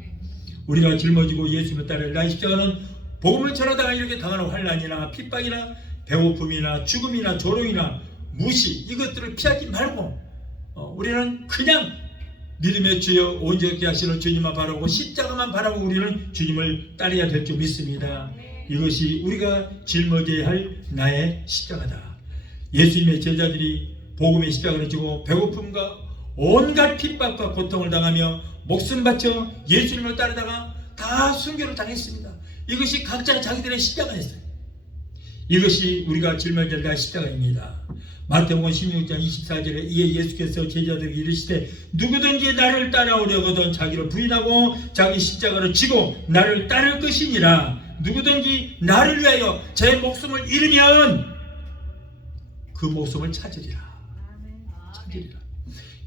우리가 짊어지고 예수님을 따를 나의 십자가는 복음을 전하다가 이렇게 당하는 환난이나 핍박이나 배고픔이나 죽음이나 조롱이나 무시, 이것들을 피하지 말고 우리는 그냥 믿음의 주여 온전케 하시는 주님만 바라보고 십자가만 바라보고 우리는 주님을 따라야 될 줄 믿습니다. 이것이 우리가 짊어져야 할 나의 십자가다. 예수님의 제자들이 복음의 십자가를 지고 배고픔과 온갖 핍박과 고통을 당하며 목숨 바쳐 예수님을 따르다가 다 순교를 당했습니다. 이것이 각자 자기들의 십자가였어요. 이것이 우리가 짊어져야 할 십자가입니다. 마태복음 16장 24절에 이에 예수께서 제자들에게 이르시되 누구든지 나를 따라오려거든 자기를 부인하고 자기 십자가를 지고 나를 따를 것이니라. 누구든지 나를 위하여 제 목숨을 잃으면 그 목숨을 찾으리라.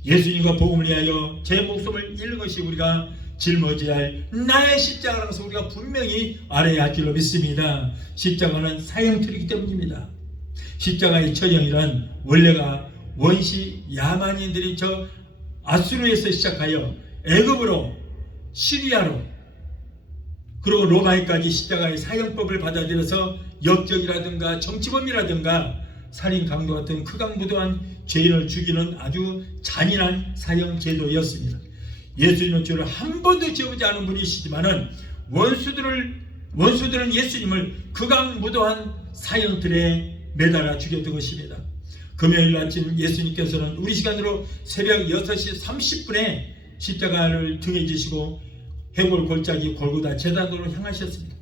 예수님과 복음을 위하여 제 목숨을 잃는 것이 우리가 짊어져야 할 나의 십자가라고 해서 우리가 분명히 알아야 할 줄로 믿습니다. 십자가는 사형틀이기 때문입니다. 십자가의 처형이란 원래가 원시 야만인들이 저 아수르에서 시작하여 애굽으로 시리아로 그리고 로마에까지 십자가의 사형법을 받아들여서 역적이라든가 정치범이라든가 살인 강도 같은 극악무도한 죄인을 죽이는 아주 잔인한 사형 제도였습니다. 예수님은 죄를 한 번도 지어보지 않은 분이시지만은 원수들은 예수님을 극악무도한 사형틀에 매달아 죽였던 것입니다. 금요일 아침 예수님께서는 우리 시간으로 새벽 6시 30분에 십자가를 등에 지시고 해골 골짜기 골고다 제단으로 향하셨습니다.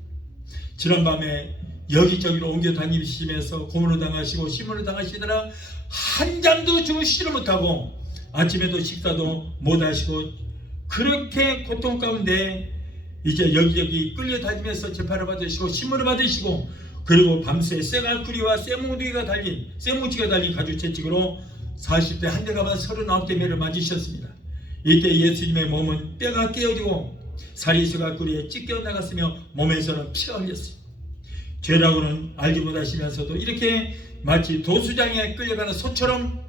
지난밤에 여기저기로 옮겨 다니시면서 고문을 당하시고 시문을 당하시느라 한잠도 주무시지를 못하고 아침에도 식사도 못하시고 그렇게 고통 가운데 이제 여기저기 끌려다니면서 재판을 받으시고 신문을 받으시고 그리고 밤새 쇠갈쿠리와 쇠뭉치가 달린 가죽 채찍으로 40대 한 대 가만 39대 매를 맞으셨습니다. 이때 예수님의 몸은 뼈가 깨어지고 살이 쇠갈쿠리에 찢겨 나갔으며 몸에서는 피가 흘렸어요. 죄라고는 알지 못하시면서도 이렇게 마치 도수장에 끌려가는 소처럼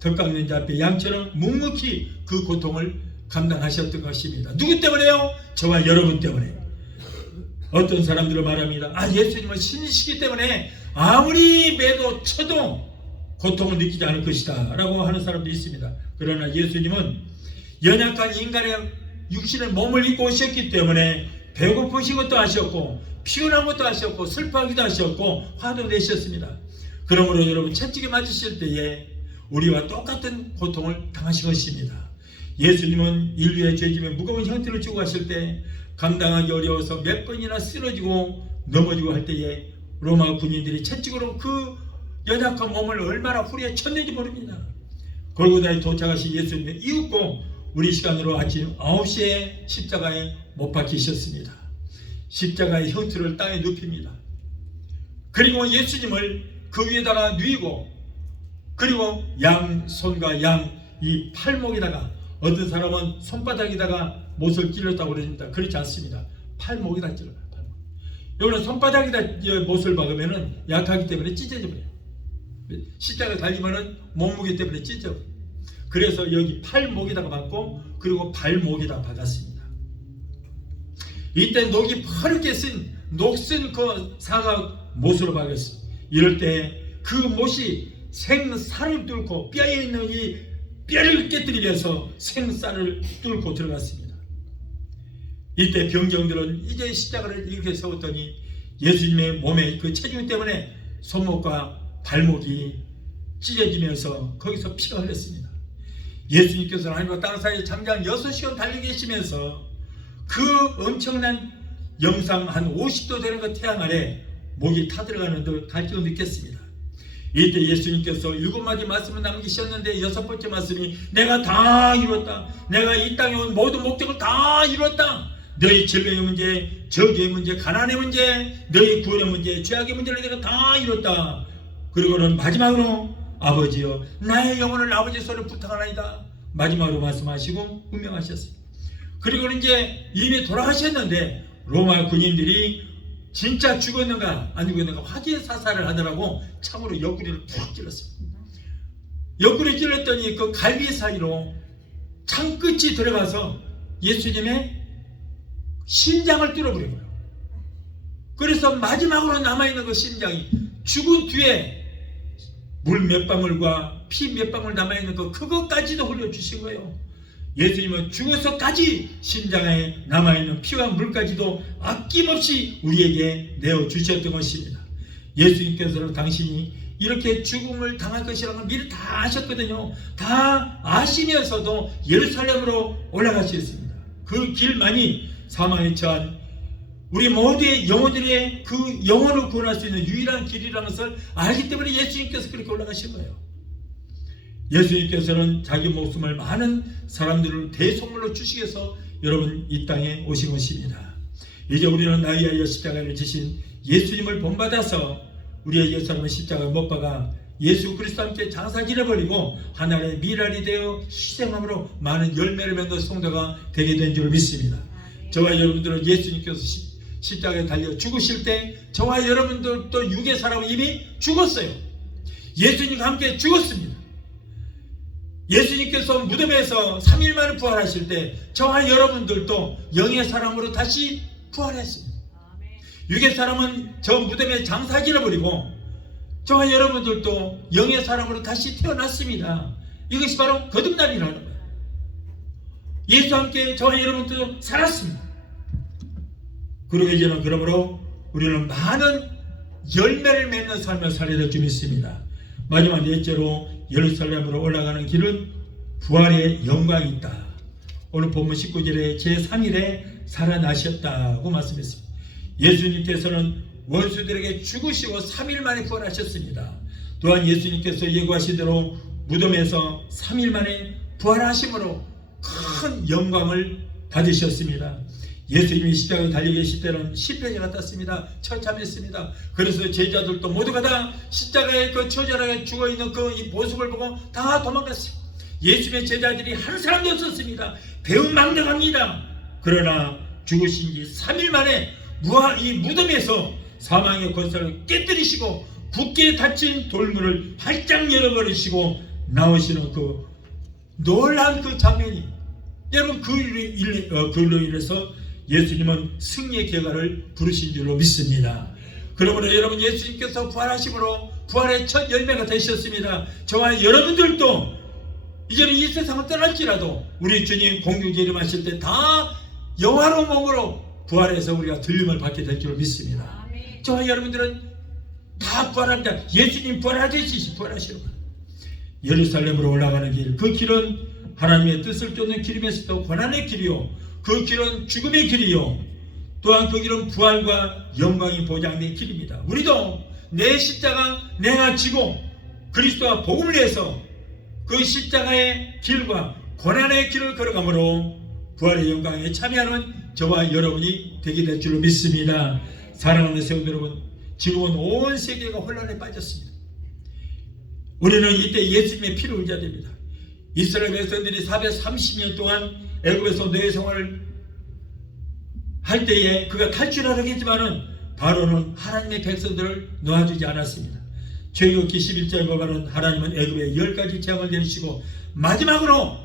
덕강는 자 앞에 양처럼 묵묵히 그 고통을 감당하셨던 것입니다. 누구 때문에요? 저와 여러분 때문에. 어떤 사람들은 말합니다. 예수님은 신이시기 때문에 아무리 매도 쳐도 고통을 느끼지 않을 것이다 라고 하는 사람도 있습니다. 그러나 예수님은 연약한 인간의 육신의 몸을 입고 오셨기 때문에 배고프신 것도 아셨고 피곤한 것도 아셨고 슬퍼하기도 하셨고 화도 내셨습니다. 그러므로 여러분 채찍에 맞으실 때에 우리와 똑같은 고통을 당하신 것입니다. 예수님은 인류의 죄짐의 무거운 형태를 지고 가실 때 감당하기 어려워서 몇 번이나 쓰러지고 넘어지고 할 때에 로마 군인들이 채찍으로 그 연약한 몸을 얼마나 후려쳤는지 모릅니다. 골고다에 도착하신 예수님을 이윽고 우리 시간으로 아침 9시에 십자가에 못 박히셨습니다. 십자가의 형틀을 땅에 눕힙니다. 그리고 예수님을 그 위에다가 누이고 그리고 양손과 양 이 팔목에다가 어떤 사람은 손바닥에다가 못을 찔렀다고 그러십니다. 그렇지 않습니다. 팔목에다 찔러요. 팔목. 여기는 손바닥에다 못을 박으면 약하기 때문에 찢어져 버려요. 십자가 달리면은 몸무게 때문에 찢어져 버려요. 그래서 여기 팔목에다가 박고 그리고 발목에다 박았습니다. 이때 녹이 파랗게 쓴 녹슨 그 사각 못으로 박았습니다. 이럴 때 그 못이 생살을 뚫고 뼈에 있는 이 뼈를 깨뜨리면서 생살을 뚫고 들어갔습니다. 이때 병정들은 이제 십자가를 이렇게 세웠더니 예수님의 몸의 그 체중 때문에 손목과 발목이 찢어지면서 거기서 피가 흘렀습니다. 예수님께서는 하늘과 땅 사이에 장장 6시간 달려 계시면서 그 엄청난 영상 한 50도 되는 그 태양 아래 목이 타들어가는 듯 갈증을 느꼈습니다. 이때 예수님께서 7마디 말씀을 남기셨는데 6번째 말씀이 내가 다 이뤘다. 내가 이 땅에 온 모든 목적을 다 이뤘다. 너희 질병의 문제, 저주의 문제, 가난의 문제, 너희 구원의 문제, 죄악의 문제를 내가 다 이뤘다. 그리고는 마지막으로 아버지여 나의 영혼을 아버지 손에 부탁하나이다. 마지막으로 말씀하시고 운명하셨습니다. 그리고 이제 이미 돌아가셨는데 로마 군인들이 진짜 죽었는가 안 죽었는가 확인 사살을 하느라고 참으로 옆구리를 푹 찔렀습니다. 옆구리 찔렀더니 그 갈비 사이로 창끝이 들어가서 예수님의 심장을 뚫어버린 거예요. 그래서 마지막으로 남아있는 그 심장이 죽은 뒤에 물 몇 방울과 피 몇 방울 남아있는 그것까지도 흘려주신 거예요. 예수님은 죽어서까지 심장에 남아있는 피와 물까지도 아낌없이 우리에게 내어주셨던 것입니다. 예수님께서는 당신이 이렇게 죽음을 당할 것이라는 걸 미리 다 아셨거든요. 다 아시면서도 예루살렘으로 올라가셨습니다. 그 길만이 사망에 처한 우리 모두의 영혼들의 그 영혼을 구원할 수 있는 유일한 길이라는 것을 알기 때문에 예수님께서 그렇게 올라가신 거예요. 예수님께서는 자기 목숨을 많은 사람들을 대속물로 주시기 위해서 여러분 이 땅에 오신 것입니다. 이제 우리는 나이하여 십자가를 지신 예수님을 본받아서 우리의 옛사람은 십자가에 못 박아 예수 그리스도와 함께 장사 지내버리고 하나님의 미랄이 되어 희생함으로 많은 열매를 맺는 성도가 되게 된 줄 믿습니다. 저와 여러분들은 예수님께서 십자가에 달려 죽으실 때 저와 여러분들도 육의 사람은 이미 죽었어요. 예수님과 함께 죽었습니다. 예수님께서 무덤에서 3일 만에 부활하실 때 저와 여러분들도 영의 사람으로 다시 부활했습니다. 육의 사람은 저 무덤에 장사 지내버리고 저와 여러분들도 영의 사람으로 다시 태어났습니다. 이것이 바로 거듭남이라는 거예요. 예수와 함께 저와 여러분들도 살았습니다. 그리고 이제는 그러므로 우리는 많은 열매를 맺는 삶을 살아야 될 줄 믿습니다. 마지막 넷째로 예루살렘으로 올라가는 길은 부활의 영광이 있다. 오늘 본문 19절에 제3일에 살아나셨다고 말씀했습니다. 예수님께서는 원수들에게 죽으시고 3일 만에 부활하셨습니다. 또한 예수님께서 예고하신 대로 무덤에서 3일 만에 부활하심으로 큰 영광을 받으셨습니다. 예수님이 십자가에 달려 계실 때는 시편이 같았습니다. 처참했습니다. 그래서 제자들도 모두가 다 십자가에 그 처절하게 죽어있는 그 이 모습을 보고 다 도망갔어요. 예수님의 제자들이 한 사람도 없었습니다. 배은망덕합니다. 그러나 죽으신 지 3일 만에 이 무덤에서 사망의 권세를 깨뜨리시고 굳게 닫힌 돌문을 활짝 열어버리시고 나오시는 그 놀란 그 장면이, 여러분 그로 인해서 예수님은 승리의 결과를 부르신 줄로 믿습니다. 그러므로 여러분, 예수님께서 부활하심으로 부활의 첫 열매가 되셨습니다. 저와 여러분들도 이제는 이 세상을 떠날지라도 우리 주님 공중 재림하실 때 다 영화로운 몸으로 부활해서 우리가 들림을 받게 될 줄 믿습니다. 저와 여러분들은 다 부활합니다. 예수님 부활하듯이 부활하시는 거예요. 예루살렘으로 올라가는 길, 그 길은 하나님의 뜻을 쫓는 길이면서도 고난의 길이요, 그 길은 죽음의 길이요, 또한 그 길은 부활과 영광이 보장된 길입니다. 우리도 내 십자가 내가 지고 그리스도와 복음을 위해서 그 십자가의 길과 고난의 길을 걸어가므로 부활의 영광에 참여하는 저와 여러분이 되게 될 줄로 믿습니다. 사랑하는 성도 여러분, 지금은 온 세계가 혼란에 빠졌습니다. 우리는 이때 예수님의 피를 의지합니다. 이스라엘 백성들이 430년 동안 애굽에서 노예 생활을 할 때에 그가 탈출하려고 했지만은 바로는 하나님의 백성들을 놓아주지 않았습니다. 출애굽기 11절 보면은 하나님은 애굽에 10가지 재앙을 내리시고 마지막으로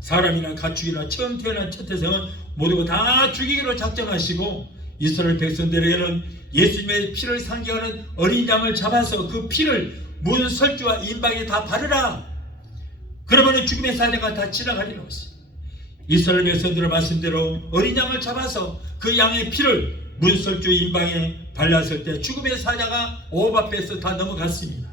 사람이나 가축이나 처음 태어난 첫 태생은 모두 다 죽이기로 작정하시고 이스라엘 백성들에게는 예수님의 피를 상징하는 어린 양을 잡아서 그 피를 문 설주와 임방에 다 바르라. 그러면 죽음의 사자가 다 지나가리라고 했어요. 이스라엘 백성들의 말씀대로 어린 양을 잡아서 그 양의 피를 문설주 임방에 발랐을 때 죽음의 사자가 오바페에서 다 넘어갔습니다.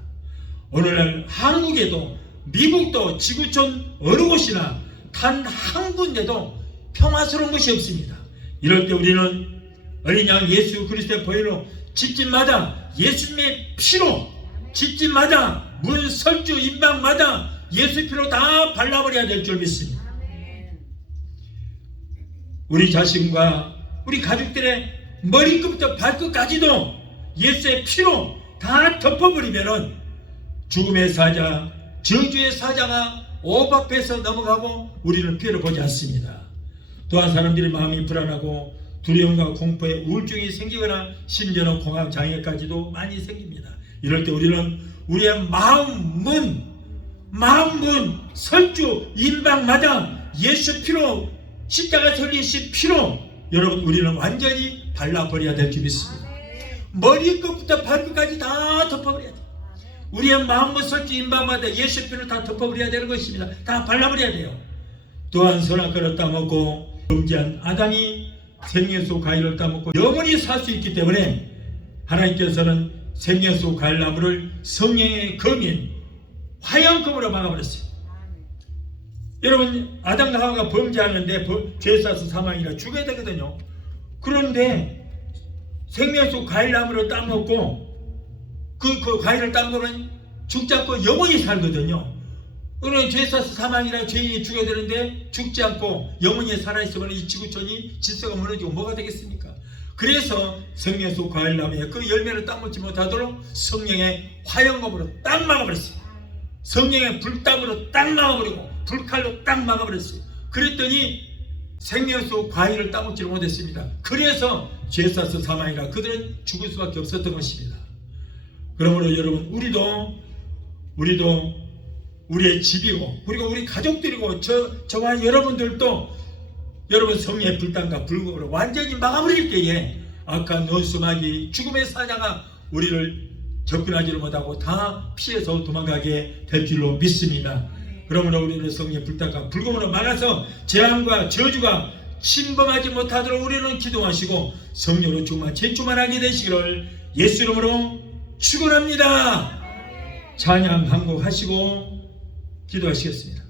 오늘날 한국에도 미국도 지구촌 어느 곳이나 단 한 군데도 평화스러운 것이 없습니다. 이럴 때 우리는 어린 양 예수 그리스도의 보혈로 집집마다 예수님의 피로, 집집마다 문설주 임방마다 예수 피로 다 발라버려야 될 줄 믿습니다. 우리 자신과 우리 가족들의 머리끝부터 발끝까지도 예수의 피로 다 덮어버리면은 죽음의 사자, 저주의 사자가 오바페에서 넘어가고 우리는 피해를 보지 않습니다. 또한 사람들의 마음이 불안하고 두려움과 공포에 우울증이 생기거나 심지어는 공황 장애까지도 많이 생깁니다. 이럴 때 우리는 우리의 마음 문, 설주, 임방마다 예수 피로, 십자가 설리신 피로 여러분 우리는 완전히 발라버려야 될 줄 믿습니다. 머리끝부터 발끝까지 다 덮어버려야 돼요. 우리의 마음과 설주 임방마다 예수 피를 다 덮어버려야 되는 것입니다. 다 발라버려야 돼요. 또한 선악과를 따먹고 범죄한 아담이 생명수 과일을 따먹고 영원히 살 수 있기 때문에 하나님께서는 생명수 과일 나무를 성령의 검인 화형검으로 막아버렸어요. 여러분, 아담과 하와가 범죄하는데 죄 쌓아서 사망이라 죽어야 되거든요. 그런데 생명수 과일나무를 따먹고 그 과일을 따먹으면 죽지 않고 영원히 살거든요. 그러면 죄 쌓아서 사망이라 죄인이 죽어야 되는데 죽지 않고 영원히 살아있으면 이 지구촌이 질서가 무너지고 뭐가 되겠습니까? 그래서 생명수 과일나무에 그 열매를 따먹지 못하도록 성령의 화형검으로 딱 막아버렸어요. 성령의 불땀으로 딱 막아버리고 불칼로 딱 막아버렸어요. 그랬더니 생명수 과일을 따먹지를 못했습니다. 그래서 죄 쌓아서 사망이라 그들은 죽을 수밖에 없었던 것입니다. 그러므로 여러분, 우리도 우리의 집이고 그리고 우리 가족들이고 저와 여러분들도 여러분 성령의 불땀과 불금으로 완전히 막아버릴 때에 악한 원수마귀 죽음의 사자가 우리를 접근하지를 못하고 다 피해서 도망가게 될 줄로 믿습니다. 그러므로 우리는 성령의 불땀과 불금으로 막아서 재앙과 저주가 침범하지 못하도록 우리는 기도하시고 성령으로 충만 재충만하게 되시기를 예수 이름으로 축원합니다. 찬양 한 곡 하시고 기도하시겠습니다.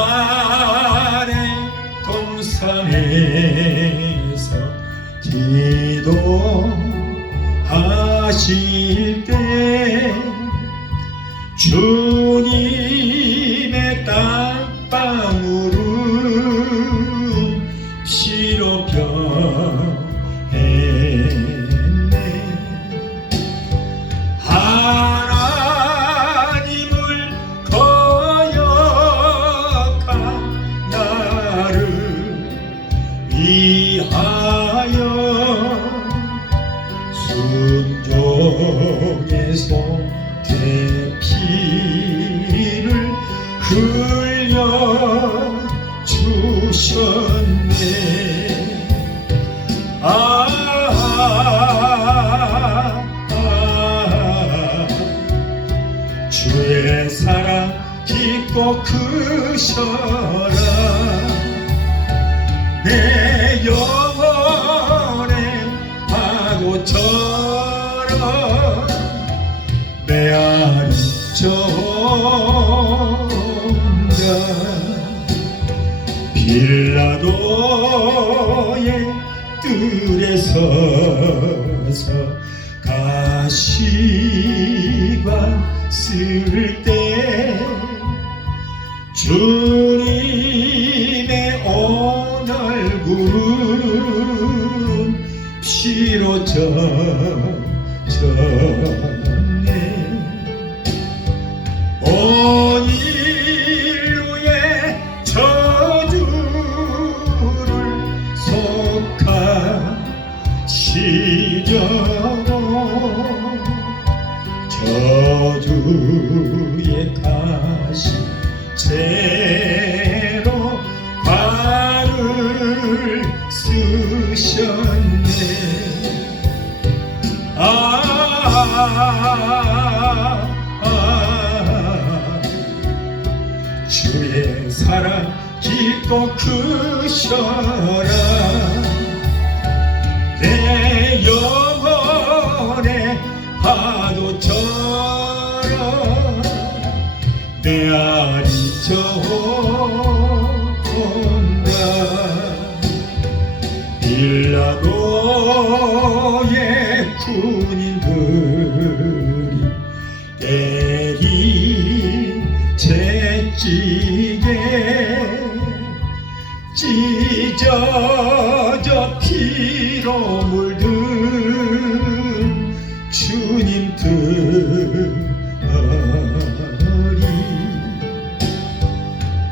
겟세마네 동산에서 기도하실 때 주님의 땀방울은 피로 변했네. 하나님을 손에 피를 흘려 주셨네. 주의 사랑 깊고 크셔라. 내 영혼의 파도처럼 메아리 쳐온다. 빌라도의 뜰에 서서 가시관 쓸 때 주님의 온 얼굴은 피로 젖었네. 온 인류의 저주를 속하시려고 저주의 가시 채로 발을 쓰셨네. 주의 사랑 깊고 크셔라. 내 영혼의 파도처럼 메아리 쳐온다. 빌라도의 군인들이 때린 채찍에 찢어져 피로 물든 주님 등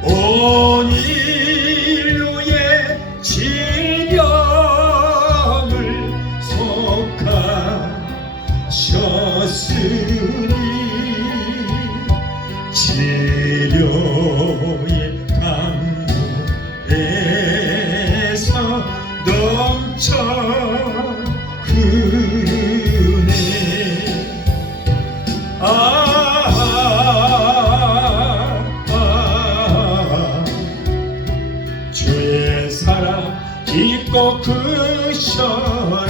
온 인류의 질병을 속하셨으니 치료의 강물에서 넘쳐 흐르네. 주의 사랑 깊고 크셔라.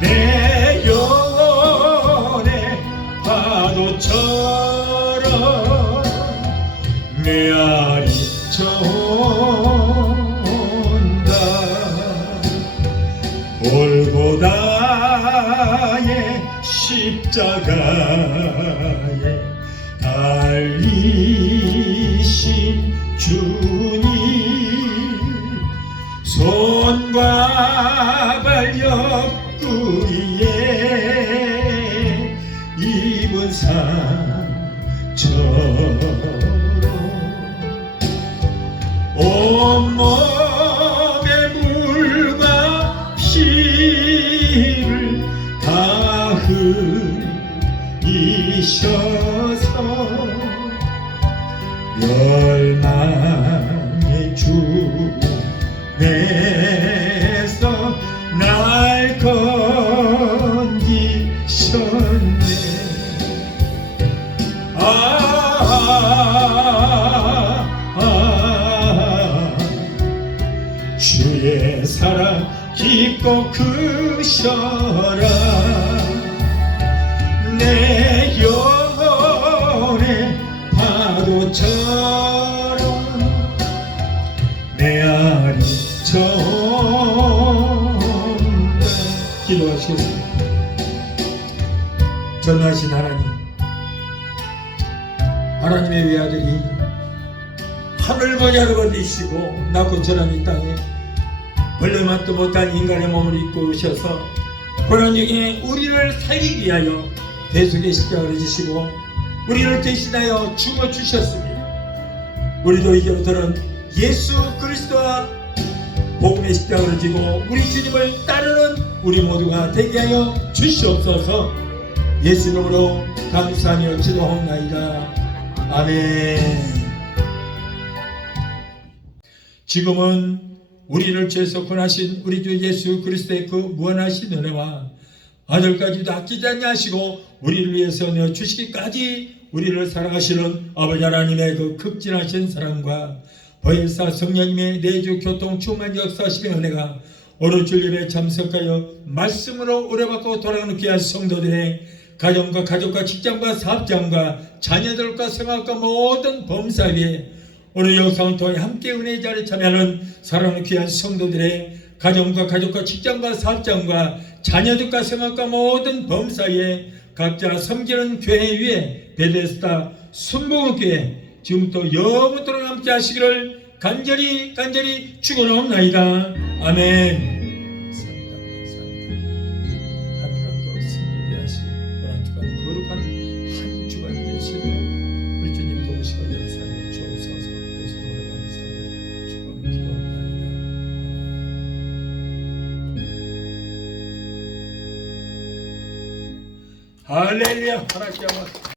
내 영혼의 파도처럼 메아리 쳐온다. 골고다의 십자가에 달리신 주님 손과 발 옆구리에 입은 상처로 온몸에 물과 피를 다 흘리셔서 멸망의 중에서 날 건지셨네. 주의 사랑 깊고 크셔라. 내 영혼의 파도처럼 메아리 쳐온다. 기도하시겠습니다. 전능하신 하나님의 외아들이 하늘과 야를 건지시고 낳고 자란 이 땅에 벌레맛도 못한 인간의 몸을 입고 오셔서 고난 중에 우리를 살리기 위하여 대속의 십자가를 지시고 우리를 대신하여 죽어 주셨으니 우리도 이제부터는 예수 그리스도와 복음의 십자가를 지고 우리 주님을 따르는 우리 모두가 되게 하여 주시옵소서. 예수 이름으로 감사하며 기도하옵나이다. 아멘. 지금은 우리를 죄에서 구원하신 우리 주 예수 그리스도의 그 무한하신 은혜와 아들까지도 아끼지 아니하시고 우리를 위해서 내어주시기까지 우리를 사랑하시는 아버지 하나님의 그 극진하신 사랑과 보혜사 성령님의 내주 교통 충만 역사하심의 은혜가 오늘 주일에 참석하여 말씀으로 의뢰받고 돌아가는 귀한 성도들의 가정과 가족과 직장과 사업장과 자녀들과 생활과 모든 범사 위에 오늘 영상을 통해 함께 은혜의 자리에 참여하는 사랑하는 귀한 성도들의 가정과 가족과 직장과 사업장과 자녀들과 생활과 모든 범사 위에 각자 섬기는 교회 위에 베데스다 순복음교회 지금부터 영원토록 함께 하시기를 간절히 축원하옵나이다. 아멘. 거룩한 한 주간이 되시도록 우리 주님 도우시고 역사하여 주옵소서. 예수 이름으로 감사하고 축복합니다. 할렐루야. 하나님